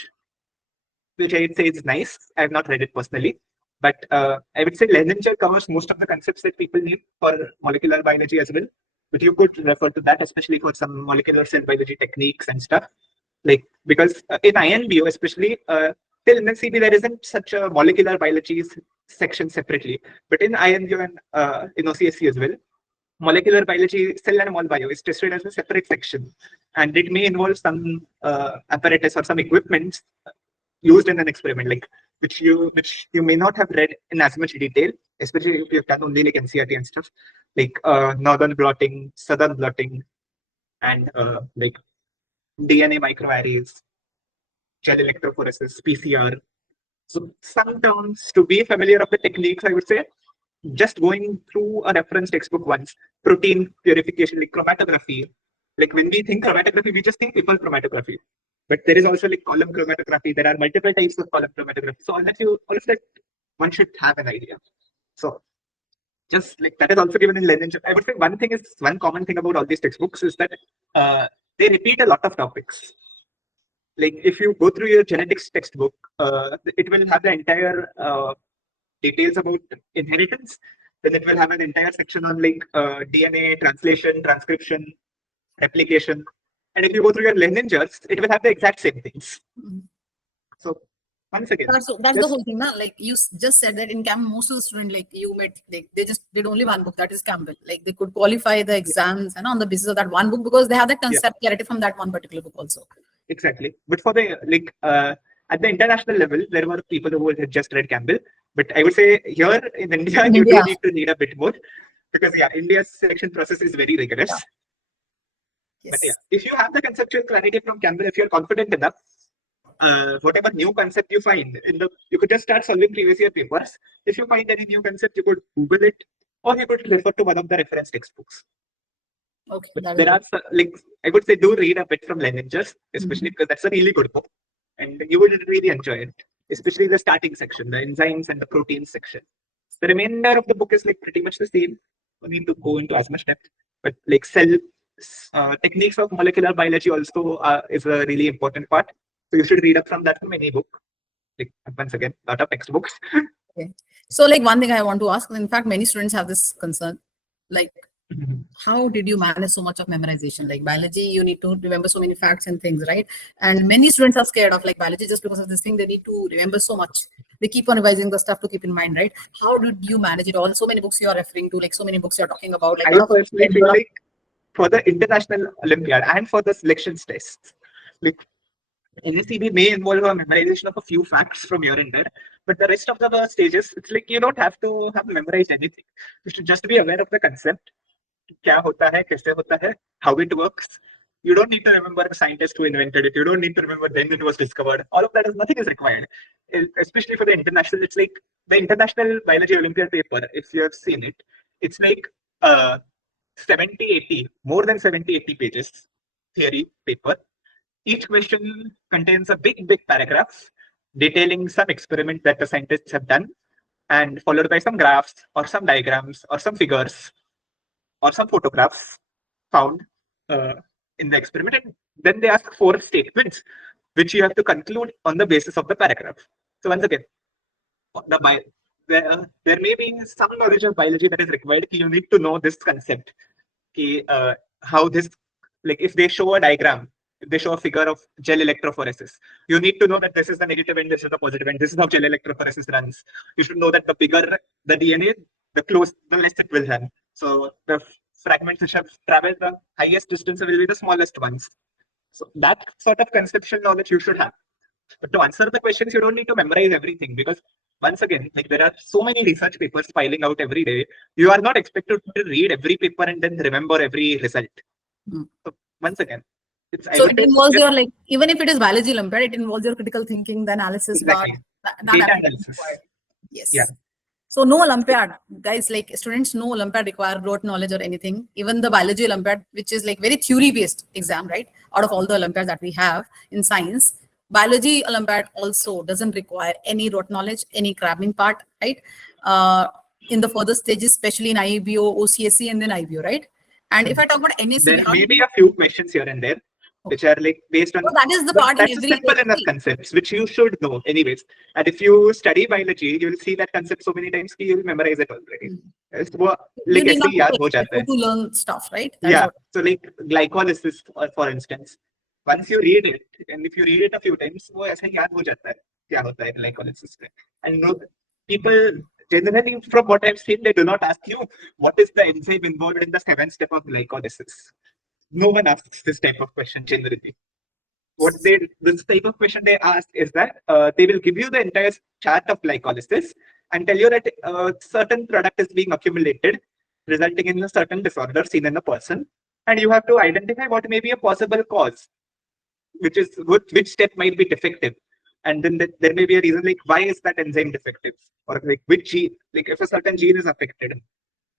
which I would say is nice. I have not read it personally, but I would say Leninger covers most of the concepts that people need for molecular biology as well. But you could refer to that, especially for some molecular cell biology techniques and stuff. Like because in INBO, especially till NSEB, there isn't such a molecular biology section separately. But in INBO and in OCSC as well, molecular biology, cell and mol bio is tested as a separate section, and it may involve some apparatus or some equipment used in an experiment, like which you may not have read in as much detail, especially if you've done only like NCERT and stuff, like northern blotting, southern blotting, and like DNA microarrays, gel electrophoresis, PCR. So some terms to be familiar of the techniques, I would say, just going through a reference textbook once, protein purification, like chromatography. Like when we think chromatography, we just think people chromatography. But there is also like column chromatography. There are multiple types of column chromatography. So all of that one should have an idea. So just like that is also given in Lenin's. I would say one common thing about all these textbooks is that they repeat a lot of topics. Like if you go through your genetics textbook, it will have the entire details about inheritance. Then it will have an entire section on like DNA translation, transcription, replication. And if you go through your Lenningers, it will have the exact same things. So once again, that's the whole thing, now. Like you just said that in Campbell, most of the students, like you met, they just did only one book, that is Campbell. Like they could qualify the exams and on the basis of that one book because they have that concept clarity from that one particular book also. Exactly. But for the like at the international level, there were people who had just read Campbell. But I would say here in India, you do need to read a bit more because India's selection process is very rigorous. Yes. But if you have the conceptual clarity from Campbell, if you're confident enough, whatever new concept you find you could just start solving previous year papers. If you find any new concept, you could Google it, or you could refer to one of the reference textbooks. Okay. There are like I would say do read a bit from Lenningers, especially because that's a really good book, and you would really enjoy it, especially the starting section, the enzymes and the proteins section. The remainder of the book is like pretty much the same. You need to go into as much depth, but like cell techniques of molecular biology also is a really important part. So you should read up from that from any book. Like once again, a lot of textbooks. Okay. So like one thing I want to ask, in fact, many students have this concern, like how did you manage so much of memorization? Like biology, you need to remember so many facts and things, right? And many students are scared of like biology just because of this thing. They need to remember so much. They keep on revising the stuff to keep in mind, right? How did you manage it all? So many books you are referring to, like so many books you're talking about. Like I personally feel like for the International Olympiad and for the selections tests, like NSEB may involve a memorization of a few facts from here and there, but the rest of the stages, it's like you don't have to have memorized anything. You should just be aware of the concept. क्या होता है, कैसे होता है, how it works. You don't need to remember the scientist who invented it. You don't need to remember when it was discovered. All of that is nothing is required. Especially for the international, it's like the International Biology Olympiad paper, if you have seen it, it's like 70, 80, more than 70, 80 pages. theory paper. Each question contains a big paragraph detailing some experiment that the scientists have done, and followed by some graphs or some diagrams or some figures or some photographs found uh, in the experiment. And then they ask 4 statements which you have to conclude on the basis of the paragraph. So once again, there may be some knowledge of biology that is required. You need to know this concept. How this, like if they show a diagram, if they show a figure of gel electrophoresis, you need to know that this is the negative end, this is the positive end, this is how gel electrophoresis runs. You should know that the bigger the DNA, the less it will run. So the fragments which have traveled the highest distance will be the smallest ones. So that sort of conceptual knowledge you should have. But to answer the questions, you don't need to memorize everything, because once again, like there are so many research papers filing out every day. You are not expected to read every paper and then remember every result. So once again, so it involves your, like, even if it is biology Olympiad, it involves your critical thinking, the analysis exactly. part, data analysis. Yes. Yeah. So no Olympiad, guys, like students, no Olympiad require rote knowledge or anything. Even the biology Olympiad, which is like very theory-based exam, right? Out of all the Olympiads that we have in science, biology Olympiad also doesn't require any rote knowledge, any cramming part, right? In the further stages, especially in IBO, OCSC, and then IBO, right? And if I talk about NSEB, there may be a few questions here and there, which are like based on. So that is the part that's in every simple enough concepts which you should know, anyways. And if you study biology, you will see that concept so many times, you will memorize it already. You need not to learn stuff, right? That's so like glycolysis, for instance. Once you read it, and if you read it a few times, वो ऐसे याद हो जाता है क्या होता है glycolysis में. And no, people generally, from what I've seen, they do not ask you what is the enzyme involved in the 7th step of glycolysis. No one asks this type of question generally. This type of question they ask is that they will give you the entire chart of glycolysis and tell you that a certain product is being accumulated, resulting in a certain disorder seen in a person, and you have to identify what may be a possible cause, which step might be defective, and then there may be a reason, like why is that enzyme defective, or like which gene, like if a certain gene is affected,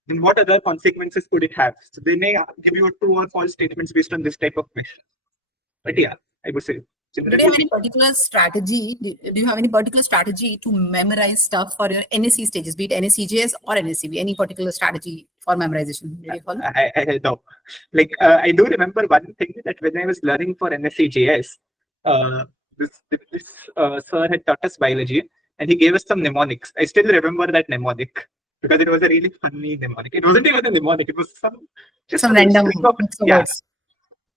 then what other consequences could it have? So they may give you true or false statements based on this type of question. But yeah, I would say. Do you have any particular strategy? Do you have any particular strategy to memorize stuff for your NSE stages, be it NSEJS or NSEB? Any particular strategy for memorization? Did you follow? I know. Like I do remember one thing, that when I was learning for NSEJS, this sir had taught us biology, and he gave us some mnemonics. I still remember that mnemonic because it was a really funny mnemonic. It wasn't even a mnemonic; it was some random words.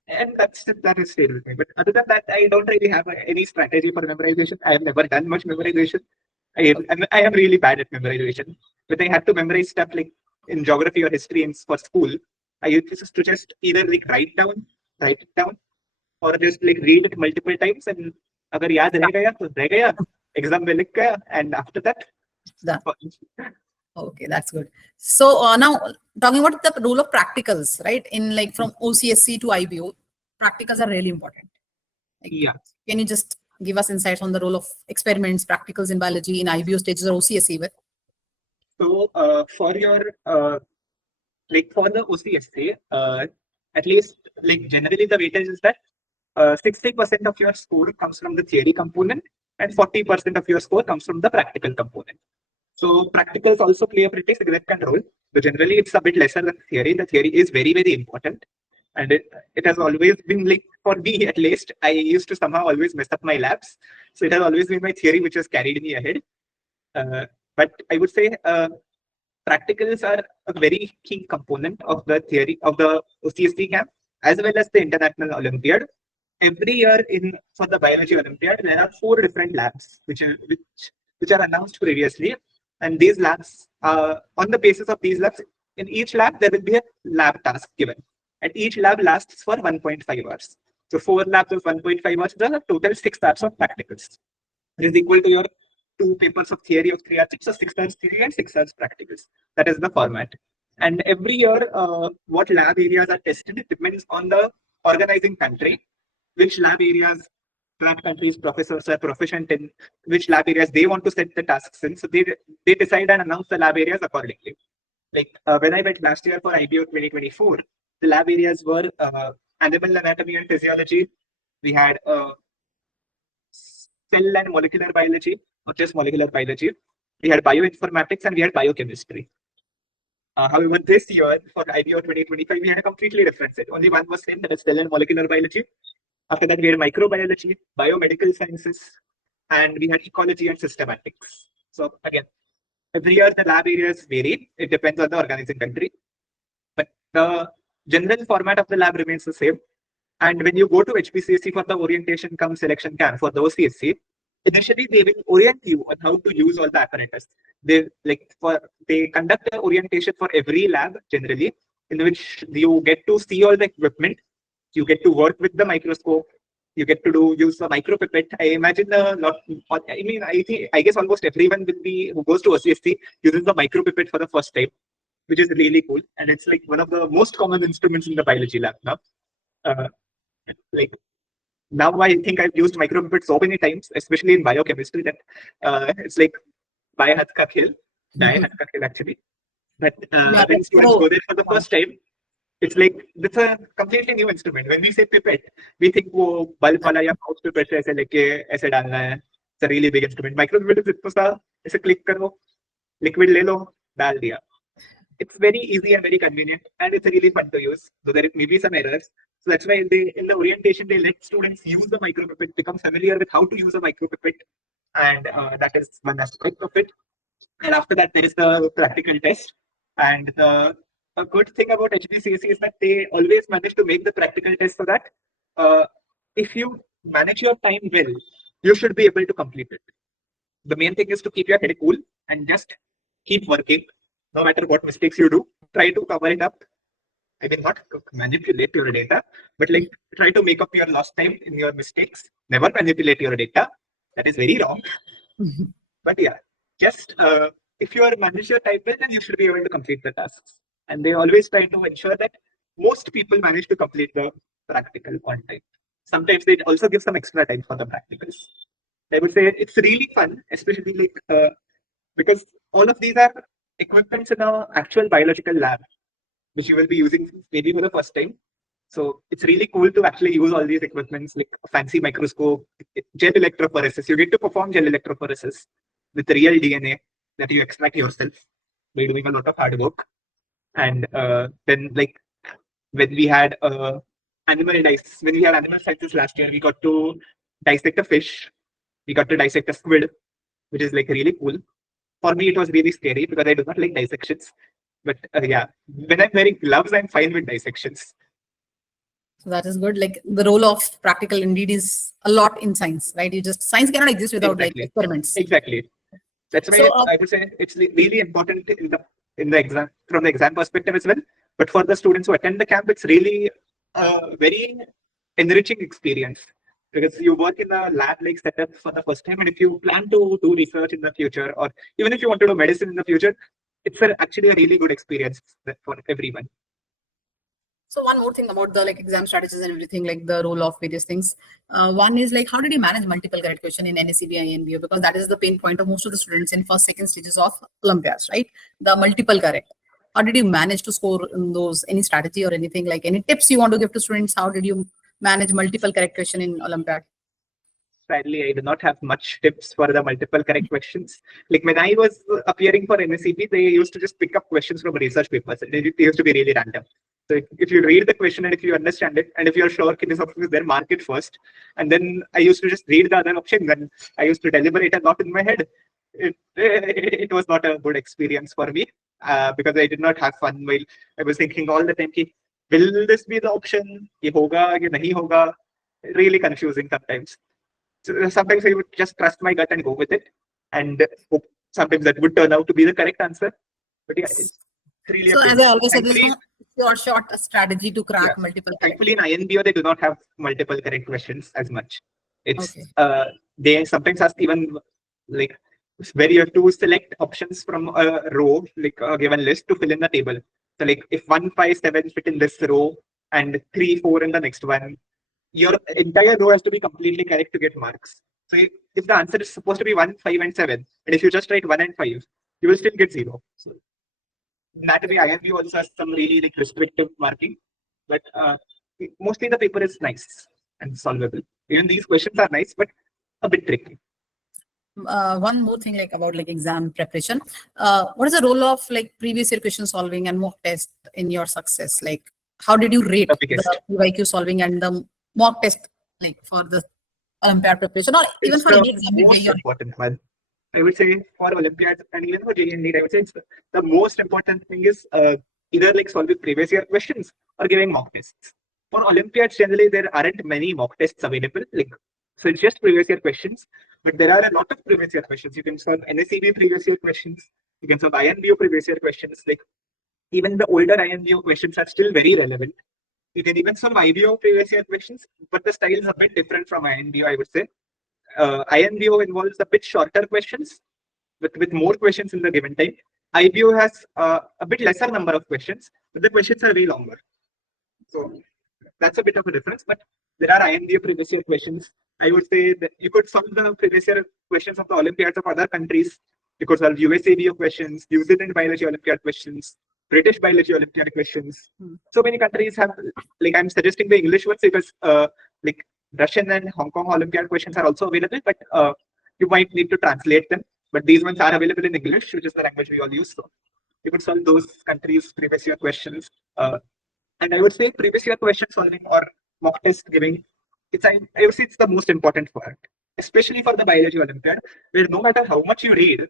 And that is stayed with me. But other than that, I don't really have any strategy for memorization. I have never done much memorization. I am really bad at memorization. But I had to memorize stuff like in geography or history for school. I used to just either like write it down, or just like read it multiple times. And agar yaad reh gaya, to reh gaya. Exam mein likh gaya, and after that. Okay, that's good. So now talking about the role of practicals, right? In like from OCSC to IBO, practicals are really important. Like, yeah. Can you just give us insights on the role of experiments, practicals in biology in IBO stages or OCSC with? So for your like for the OCSC, at least like generally the weightage is that 60% of your score comes from the theory component and 40% of your score comes from the practical component. So practicals also play a pretty significant role. But generally, it's a bit lesser than theory. The theory is very, very important. And it has always been, like, for me at least, I used to somehow always mess up my labs. So it has always been my theory which has carried me ahead. But I would say practicals are a very key component of the theory of the OCSC camp, as well as the International Olympiad. Every year for the Biology Olympiad, there are 4 different labs which are announced previously. And these labs, on the basis of these labs, in each lab, there will be a lab task given. And each lab lasts for 1.5 hours. So 4 labs of 1.5 hours, there are total 6 hours of practicals. It is equal to your 2 papers of theory of 3 hours, so 6 hours theory and 6 hours practicals. That is the format. And every year, what lab areas are tested, it depends on the organizing country, which lab areas countries' professors are proficient in, which lab areas they want to set the tasks in. So they decide and announce the lab areas accordingly. Like when I went last year for IBO 2024, the lab areas were animal anatomy and physiology. We had cell and molecular biology, or just molecular biology. We had bioinformatics and we had biochemistry. However, this year for IBO 2025, we had a completely different set. Only one was same, that is cell and molecular biology. After that, we had microbiology, biomedical sciences, and we had ecology and systematics. So again, every year the lab areas vary. It depends on the organizing country. But the general format of the lab remains the same. And when you go to HPCSC for the orientation come selection camp for the OCSC, initially they will orient you on how to use all the apparatus. They conduct an orientation for every lab generally, in which you get to see all the equipment, you get to work with the microscope, you get to use a micropipette. I imagine a lot. I guess almost everyone will be who goes to OCSC uses the micropipette for the first time, which is really cool, and it's like one of the most common instruments in the biology lab now. Like now, I think I've used micropipette so many times, especially in biochemistry, that it's like buy hat ka khel, die hat ka khel actually. But when students go there for the first time, it's like it's a completely new instrument. When we say pipette, we think वो bulb वाला या mouse pipette से ऐसे लेके ऐसे डालना है. It's a really big instrument. Micropipette is इतना सा ऐसे click करो, liquid ले लो, डाल दिया. It's very easy and very convenient, and it's really fun to use. So there may be some errors. So that's why in the orientation they let students use the micropipette, become familiar with how to use a micropipette, and that is one aspect of it. And after that, there is the practical test. And a good thing about HPCSC is that they always manage to make the practical test so that if you manage your time well, you should be able to complete it. The main thing is to keep your head cool and just keep working. No matter what mistakes you do, try to cover it up. I mean, not to manipulate your data, but like try to make up your lost time in your mistakes. Never manipulate your data. That is very wrong. But yeah, just if you are manage your time well, then you should be able to complete the tasks. And they always try to ensure that most people manage to complete the practical on time. Sometimes they also give some extra time for the practicals. I would say it's really fun, especially like because all of these are equipments in an actual biological lab, which you will be using maybe for the first time. So it's really cool to actually use all these equipments like a fancy microscope, gel electrophoresis. You get to perform gel electrophoresis with real DNA that you extract yourself by doing a lot of hard work. And then like when we had animal sciences last year, we got to dissect a fish. We got to dissect a squid, which is like really cool. For me, it was really scary because I do not like dissections. But yeah, when I'm wearing gloves, I'm fine with dissections. So that is good. Like the role of practical indeed is a lot in science, right? Science cannot exist without like experiments. Exactly. That's why I would say it's really important in the exam from the exam perspective as well. But for the students who attend the camp, it's really a very enriching experience because you work in a lab-like setup for the first time, and if you plan to do research in the future, or even if you want to do medicine in the future, it's actually a really good experience for everyone. So one more thing about the like exam strategies and everything, like the role of various things. One is like, how did you manage multiple correct question in NSEB and INBO? Because that is the pain point of most of the students in first, second stages of Olympiads, right? The multiple correct. How did you manage to score in those? Any strategy or anything, like any tips you want to give to students? How did you manage multiple correct question in Olympiad? Sadly, I do not have much tips for the multiple correct questions. Like when I was appearing for NSEP, they used to just pick up questions from research papers. It used to be really random. So if you read the question and if you understand it, and if you're sure this option is there, mark it first. And then I used to just read the other options, and I used to deliberate a lot in my head. It was not a good experience for me because I did not have fun while I was thinking all the time, will this be the option? Ye hoga, ye nahi hoga? Really confusing sometimes. So sometimes I would just trust my gut and go with it, and hope sometimes that would turn out to be the correct answer. But yeah, it's really. So as I always said, there's no short strategy to crack multiple. Thankfully, in INBO they do not have multiple correct questions as much. It's they sometimes ask even like where you have to select options from a row, like a given list, to fill in the table. So like if 1, 5, 7 fit in this row and 3, 4 in the next one, your entire row has to be completely correct to get marks. So if the answer is supposed to be 1, 5, and 7, and if you just write 1 and 5, you will still get 0. So that way, INBO also has some really like restrictive marking. But mostly the paper is nice and solvable. Even these questions are nice, but a bit tricky. One more thing, like about like exam preparation. What is the role of like previous year question solving and mock test in your success? Like, how did you rate The the biggest. PYQ solving and the mock test, like for the Olympiad preparation, or even It's for the any exam? most important one. I would say for Olympiads and even for JEE and NEET, I would say it's the most important thing is either like solving previous year questions or giving mock tests. For Olympiads, generally there aren't many mock tests available. Like, so it's just previous year questions, but there are a lot of previous year questions. You can solve NSEB previous year questions. You can solve INBO previous year questions. Like even the older INBO questions are still very relevant. You can even solve IBO previous year questions, but the style is a bit different from INBO, I would say. INBO involves a bit shorter questions with more questions in the given time. IBO has a bit lesser number of questions, but the questions are way longer. So that's a bit of a difference. But there are INBO previous year questions. I would say that you could solve the previous year questions of the Olympiads of other countries. You could solve US ABO questions, New Zealand biology Olympiad questions, British biology Olympiad questions. So many countries have, like I'm suggesting the English ones because like Russian and Hong Kong Olympiad questions are also available, but you might need to translate them. But these ones are available in English, which is the language we all use. So you could solve those countries' previous year questions. And I would say previous year question solving or mock test giving, I would say it's the most important part, especially for the biology Olympiad, where no matter how much you read,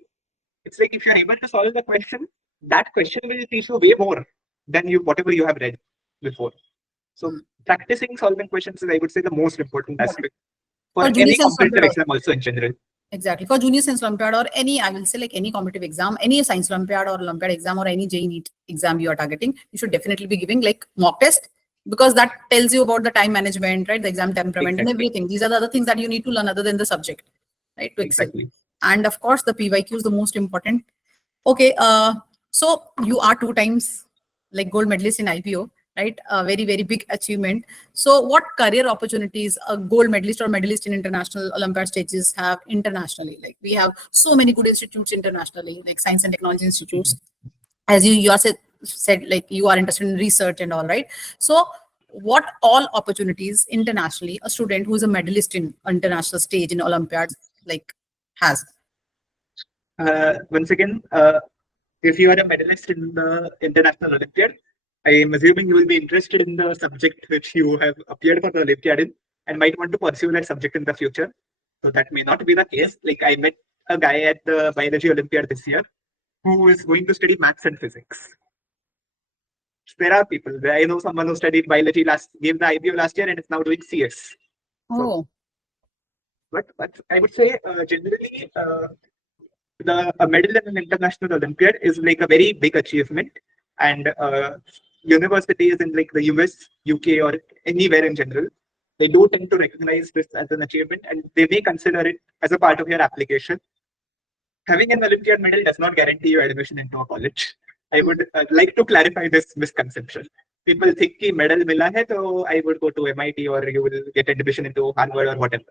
it's like if you're able to solve the question, that question will teach you way more than whatever you have read before. So practicing solving questions is, I would say, the most important aspect for any competitive exam also in general. Exactly. For junior science Olympiad or any, I will say like any competitive exam, any science Olympiad or Olympiad exam or any JEE NEET exam you are targeting, you should definitely be giving like mock test, because that tells you about the time management, right? The exam temperament and everything. These are the other things that you need to learn other than the subject, right? To excel. And of course, the PYQ is the most important. Okay. So you are 2 times like gold medalist in IBO, right? A very, very big achievement. So what career opportunities a gold medalist or medalist in international Olympiad stages have internationally? Like we have so many good institutes internationally, like science and technology institutes. As you yourself said, like you are interested in research and all, right? So what all opportunities internationally a student who is a medalist in international stage in Olympiads like has? Once again, if you are a medalist in the International Olympiad, I am assuming you will be interested in the subject which you have appeared for the Olympiad in and might want to pursue that subject in the future. So that may not be the case. Like I met a guy at the Biology Olympiad this year who is going to study maths and physics. There are people. I know someone who studied biology gave the IBO last year and is now doing CS. Oh. But I would say generally a medal in an international Olympiad is like a very big achievement, and universities in like the US, UK, or anywhere in general, they do tend to recognize this as an achievement, and they may consider it as a part of your application. Having an Olympiad medal does not guarantee you admission into a college. I would like to clarify this misconception. People think कि medal mila hai, so I would go to MIT or you will get admission into Harvard or whatever.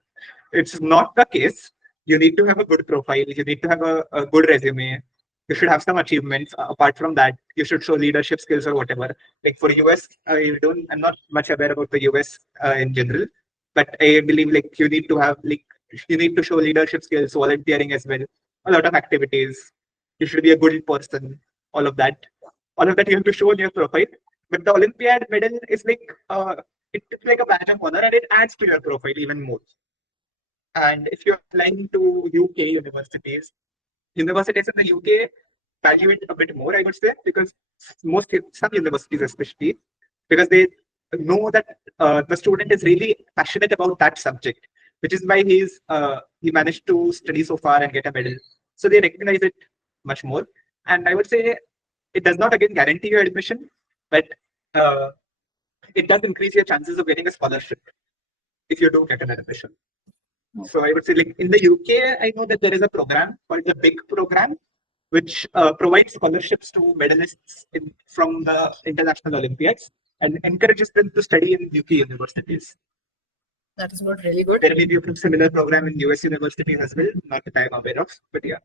It's not the case. You need to have a good profile. You need to have a good resume. You should have some achievements. Apart from that, you should show leadership skills or whatever. Like for US, I'm not much aware about the US in general, but I believe like you need to show leadership skills, volunteering as well, a lot of activities. You should be a good person. All of that you have to show in your profile. But the Olympiad medal is like it's like a badge of honor, and it adds to your profile even more. And if you're applying to UK universities in the UK value it a bit more, I would say, because some universities especially, because they know that the student is really passionate about that subject, which is why he managed to study so far and get a medal. So they recognize it much more. And I would say it does not again guarantee your admission, but it does increase your chances of getting a scholarship if you do get an admission. So I would say, like in the UK, I know that there is a program called the BIG program, which provides scholarships to medalists from the international Olympiads and encourages them to study in UK universities. That is good, really good. There may be a similar program in US universities as well, not that I'm aware of, but yeah.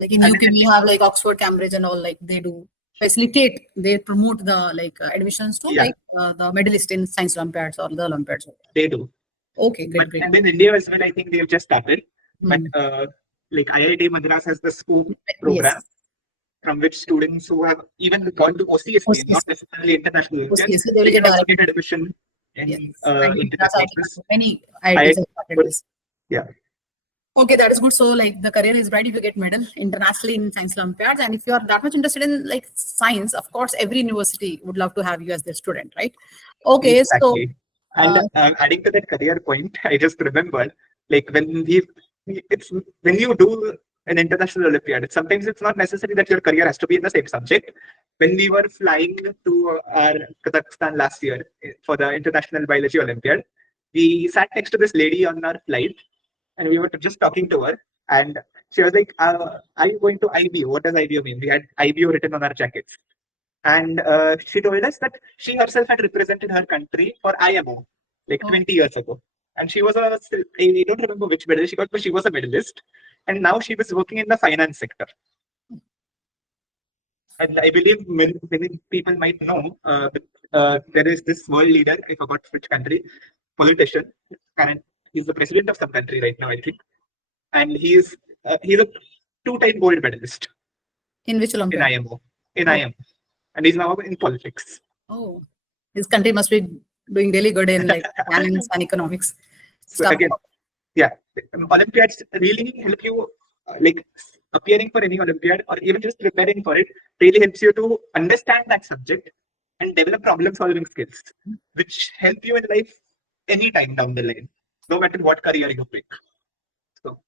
Like in UK, we have like Oxford, Cambridge, and all. Like they do. facilitate, they promote the admissions to Yeah, the medalist in Science Olympiads or the Olympiads. they do. Okay, But great. and in India as well, I think they've just started. But Hmm. like IIT Madras has the school Yes. program from which students who have even gone to OCSP, not OCS, necessarily international Olympiads, OCS, they will they get can also direct. get admission Yes. in IIT into the Madras, courses. many IITs IIT, have started this. yeah, Okay, that is good. So, the career is bright if you get medal internationally in Science Olympiads, and if you are that much interested in science, of course, every university would love to have you as their student, right? Okay, so exactly. And adding to that career point, I just remembered, like it's when you do an international Olympiad, sometimes it's not necessary that your career has to be in the same subject. When we were flying to our Kazakhstan last year for the International Biology Olympiad, we sat next to this lady on our flight, and we were just talking to her, and she was like, "Are you going to IBO? What does IBO mean?" We had IBO written on our jackets. And she told us that she herself had represented her country for IMO like oh, 20 years ago. And she was I don't remember which medal she got, but she was a medalist. And now she was working in the finance sector. And I believe many people might know there is this world leader, I forgot which country, politician, and he's the president of some country right now, I think. And he's a two-time gold medalist in which in Olympiad? IMO, in Oh, IMO. And he's now in politics. oh, his country must be doing really good in finance and economics So stuff. again, yeah, Olympiads really help you, like appearing for any Olympiad or even just preparing for it really helps you to understand that subject and develop problem solving skills, which help you in life anytime down the line, no matter what career you pick. So,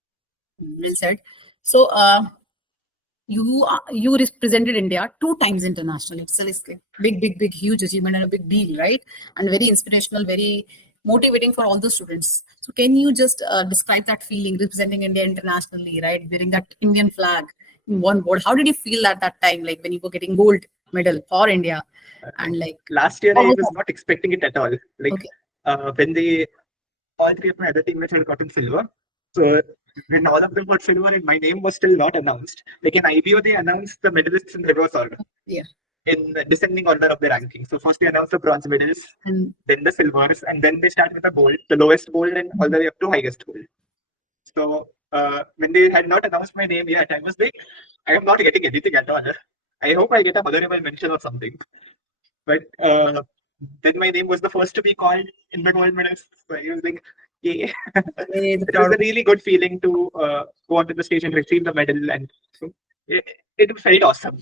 Well said. So, you represented India 2 times internationally. It's a big, huge achievement and a big deal, right? And very inspirational, very motivating for all the students. So, can you just describe that feeling representing India internationally, right? Wearing that Indian flag in one board. How did you feel at that time, like when you were getting gold medal for India, and last year how I was was that? not expecting it at all. Like Okay. when they all three of my other teammates had gotten silver. So when all of them got silver and my name was still not announced, like in IBO, they announced the medalists in reverse order, Yeah. in descending order of the ranking. So first they announced the bronze medals, And then the silvers, and then they start with the gold, the lowest gold, and all the way up to highest gold. So when they had not announced my name yet, I was like, I am not getting anything at all. I hope I get a honorable mention or something. But then my name was the first to be called in the gold medals. So I was like, yeah. the It was crowd, a really good feeling to go onto the stage and receive the medal, and so it felt awesome.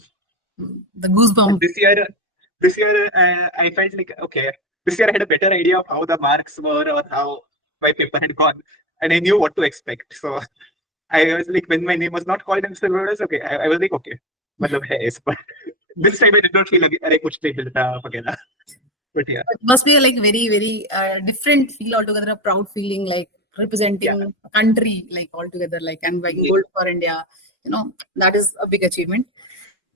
the But goosebump. this year, I felt like okay. This year I had a better idea of how the marks were or how my paper had gone, and I knew what to expect. So I was like, when my name was not called in silver medals, okay, I was like, okay, मतलब है इस पर. This time I did not feel like अरे कुछ नहीं मिलता वगैरह. But yeah, It must be very different feel altogether, a proud feeling, like yeah. representing a country like altogether, like and winning Yeah. gold for India. That is a big achievement.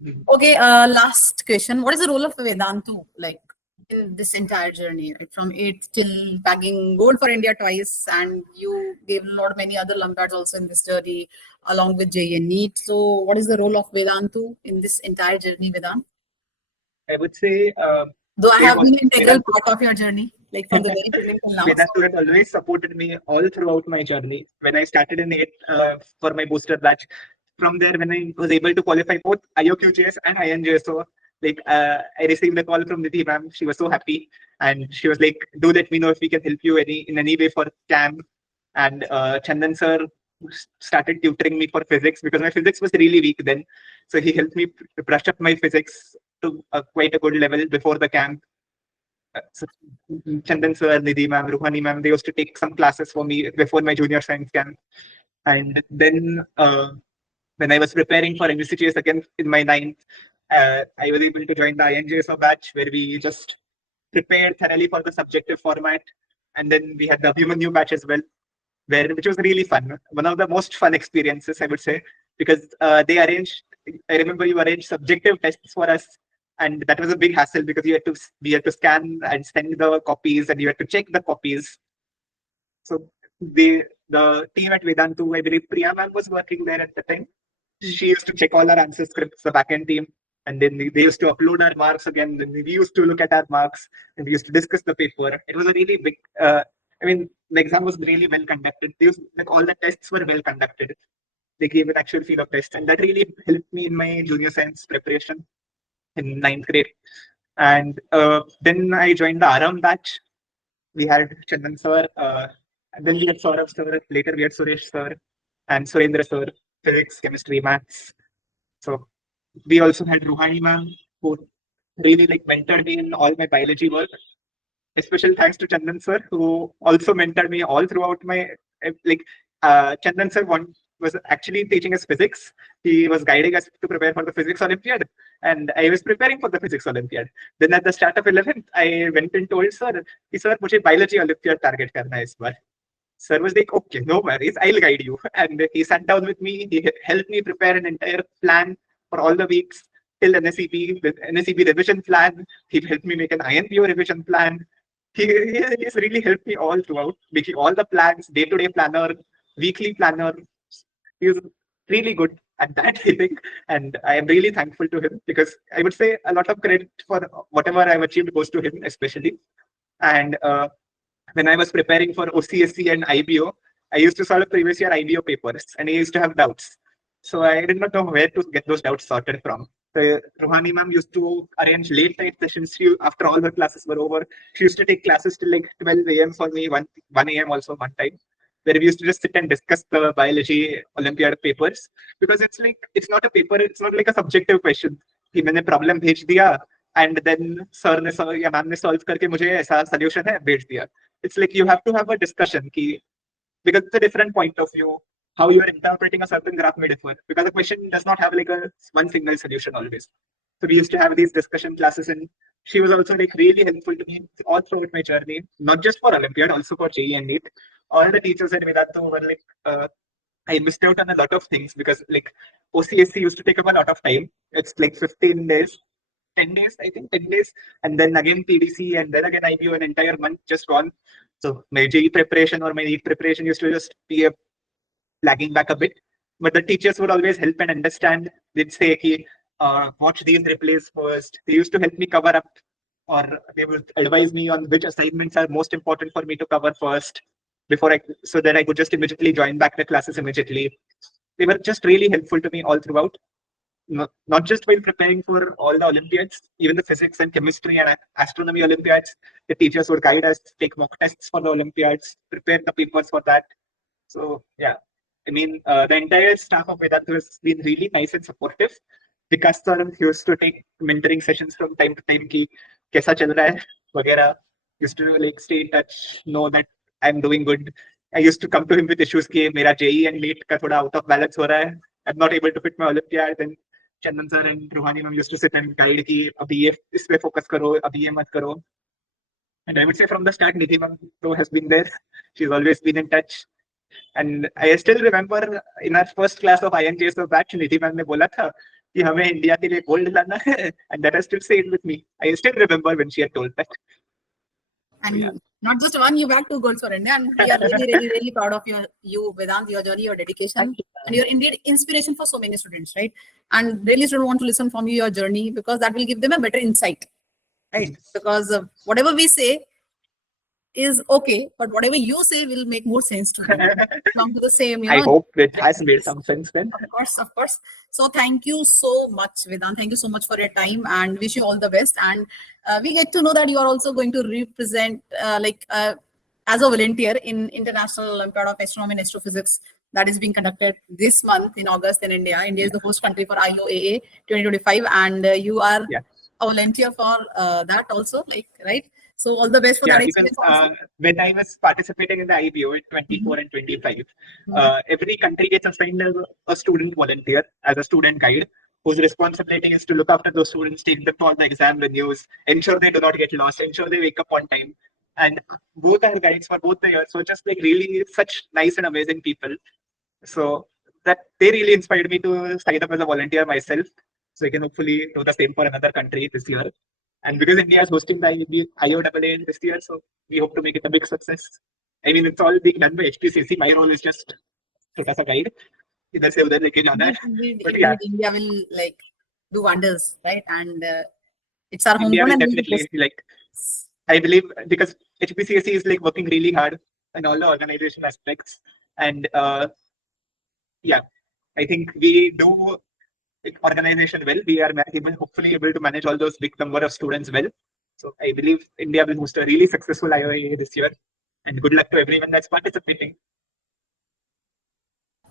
Mm. Okay, last question. What is the role of Vedantu like in this entire journey, right? From eighth till bagging gold for India twice, and you gave a lot many other Olympiads also in this journey, along with JEE and NEET. So, what is the role of Vedantu in this entire journey, Vedant? I would say Though I they've have been an integral Vedantu, part of your journey, like from the very beginning till now. So, Vedantu has always supported me all throughout my journey. When I started in it for my booster batch, from there when I was able to qualify both IOQJS and INJSO, like I received a call from Nidhi ma'am. She was so happy, and she was like, "Do let me know if we can help you in any way for CAM." And Chandan sir started tutoring me for physics because my physics was really weak then. So he helped me brush up my physics to quite a good level before the camp. So Chandan sir, Nidhi ma'am, Ruhani ma'am, they used to take some classes for me before my junior science camp. And then when I was preparing for NSEJS again in my ninth, I was able to join the INJSO batch where we just prepared thoroughly for the subjective format. And then we had the human new batch as well, which was really fun. One of the most fun experiences, I would say, because they arranged. I remember you arranged subjective tests for us, and that was a big hassle because we had to scan and send the copies, and you had to check the copies. So the team at Vedantu, I believe Priya ma'am was working there at the time. She used to check all our answer scripts, the backend team, And then they used to upload our marks again. Then we used to look at our marks and we used to discuss the paper. It was a really big, I mean, the exam was really well conducted. Like all the tests were well conducted. They gave an actual feel of test. And that really helped me in my junior science preparation in ninth grade. And then I joined the Aram batch. We had Chandan sir, and then we had Saurabh sir. Later we had Suresh sir and Surendra sir, physics, chemistry, maths. So we also had Ruhani ma'am, who really like mentored me in all my biology work. A special thanks to Chandan sir, who also mentored me all throughout my like. Chandan sir was actually teaching us physics. He was guiding us to prepare for the Physics Olympiad, and I was preparing for the Physics Olympiad. Then at the start of 11th, I went and told sir, "Sir, मुझे biology Olympiad target करना है इस बार." Sir was like, "Okay, no worries, I'll guide you." And he sat down with me. He helped me prepare an entire plan for all the weeks till NSEB, with NSEB revision plan. He helped me make an INPhO revision plan. He's really helped me all throughout, making all the plans, day-to-day planner, weekly planner. He's really good at that, I think. And I am really thankful to him because I would say a lot of credit for whatever I've achieved goes to him, especially. And when I was preparing for OCSC and IBO, I used to solve previous year IBO papers and I used to have doubts. So I did not know where to get those doubts sorted from. So Rohani ma'am used to arrange late night sessions after all her classes were over. She used to take classes till like 12 a.m. for me, 1 a.m. also one time, where we used to just sit and discuss the biology Olympiad papers because it's like it's not a paper, it's not like a subjective question. कि मैंने problem भेज दिया and then sir ने या ma'am ने solve करके मुझे ऐसा solution है भेज दिया. It's like you have to have a discussion because it's a different point of view. How you are interpreting a certain graph may differ because the question does not have like a one single solution always. So we used to have these discussion classes, and she was also like really helpful to me all throughout my journey, not just for Olympiad, also for JEE and NEET. All the teachers at Vedantu were like, I missed out on a lot of things because like OCSC used to take up a lot of time. It's like 15 days, 10 days, I think 10 days. And then again PDC and then again IBO, an entire month just gone. So my JEE preparation or my NEET preparation used to just be lagging back a bit. But the teachers would always help and understand. They'd say, hey, watch these replays first. They used to help me cover up, or they would advise me on which assignments are most important for me to cover first so that I could just immediately join back the classes immediately. They were just really helpful to me all throughout. Not just while preparing for all the Olympiads, even the physics and chemistry and astronomy Olympiads, the teachers would guide us, take mock tests for the Olympiads, prepare the papers for that. So yeah, I mean, the entire staff of Vedantu has been really nice and supportive. Vikas sir used to take mentoring sessions from time to time ki kaisa chal raha hai, वगैरह. Used to like stay in touch, know that I'm doing good. I used to come to him with issues कि मेरा JEE and NEET का थोड़ा out of balance हो रहा है. I'm not able to fit my Olympiad. Then Chandan sir and Ruhani ma'am used to sit and guide कि अभी ये इस पे focus करो, अभी ये मत करो. And I would say from the start, Nidhi ma'am has been there. She's always been in touch. And I still remember in our first class of INJS batch, Nidhi ma'am ने बोला था कि हमें इंडिया के लिए gold लाना है. And that has still stayed with me. I still remember when she had told that. And yeah, not just one, you back 2 goals for India. And we are really, really, really proud of you, Vedant, your journey, your dedication, and you're indeed inspiration for so many students, right? And really students want to listen from you, your journey, because that will give them a better insight, right? Because whatever we say is okay, but whatever you say will make more sense to them. Come to the same, I hope it has made some sense then. Of course. So thank you so much, Vedant. Thank you so much for your time and wish you all the best. And we get to know that you are also going to represent as a volunteer in International Olympiad of Astronomy and Astrophysics that is being conducted this month in August in India. India is the host country for IOAA 2025, and you are a volunteer for that also, right? So all the best for that experience. When I was participating in the IBO in 24 and 25, every country gets assigned a student volunteer as a student guide, whose responsibility is to look after those students, take them to all the exam venues, ensure they do not get lost, ensure they wake up on time. And both our guides for both the years were just like really such nice and amazing people. So that they really inspired me to sign up as a volunteer myself. So I can hopefully do the same for another country this year. And because India is hosting the IOAA this year, so we hope to make it a big success. I mean, it's all being done by HPCC. My role is just as a guide. इधर से उधर लेके जाना है. But yeah, India will do wonders, right? And it's our India homegrown will and definitely, like, I believe, because HPCSE is like working really hard in all the organization aspects. And yeah, I think we do organization well. We are hopefully able to manage all those big number of students well. So I believe India will host a really successful IOA this year. And good luck to everyone that's participating.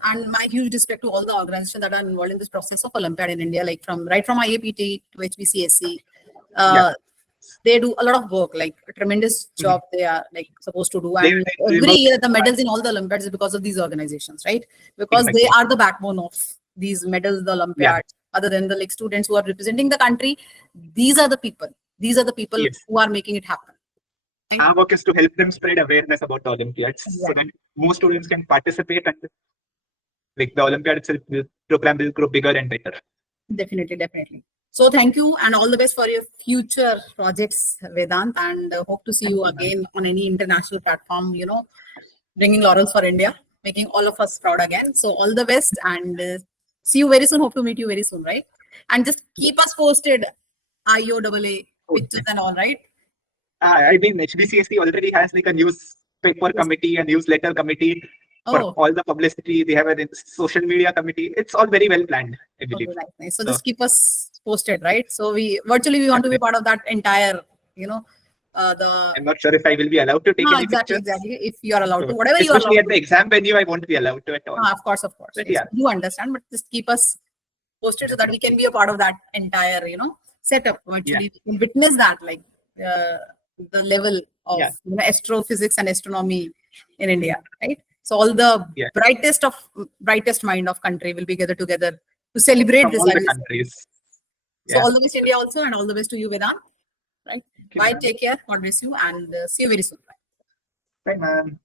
And my huge respect to all the organizations that are involved in this process of Olympiad in India, like right from IAPT to HPCSE. They do a lot of work, like a tremendous job they are like supposed to do. And every year the medals in all the Olympiads is because of these organizations, right? Because they are the backbone of these medals, the Olympiads. Other than the like students who are representing the country, these are the people. These are the people who are making it happen. Right? Our work is to help them spread awareness about the Olympiads so that more students can participate, and like the Olympiad itself, the program will grow bigger and better. Definitely, definitely. So thank you and all the best for your future projects, Vedant, and hope to see you again on any international platform, you know, bringing laurels for India, making all of us proud again. So all the best, and see you very soon. Hope to meet you very soon, right? And just keep us posted, IOAA pictures and all, right? I mean, HBCSE already has like a newspaper committee, a newsletter committee for all the publicity. They have a social media committee. It's all very well planned, I believe. Okay, nice. So just keep us posted, right? So we virtually want to be part of that entire, you know, I'm not sure if I will be allowed to take any pictures. Exactly. If you are allowed to, whatever you are allowed especially at the exam venue, I won't be allowed to at all. Of course. But yes, you understand, but just keep us posted so that we can be a part of that entire, you know, setup. Actually, we can witness that, like the level of you know, astrophysics and astronomy in India, right? So all the brightest mind of country will be gathered together to celebrate from this. All the countries. So all the best India also, and all the best to you, Vedant. Right? Bye. Take care. God bless you, and see you very soon. Bye, man.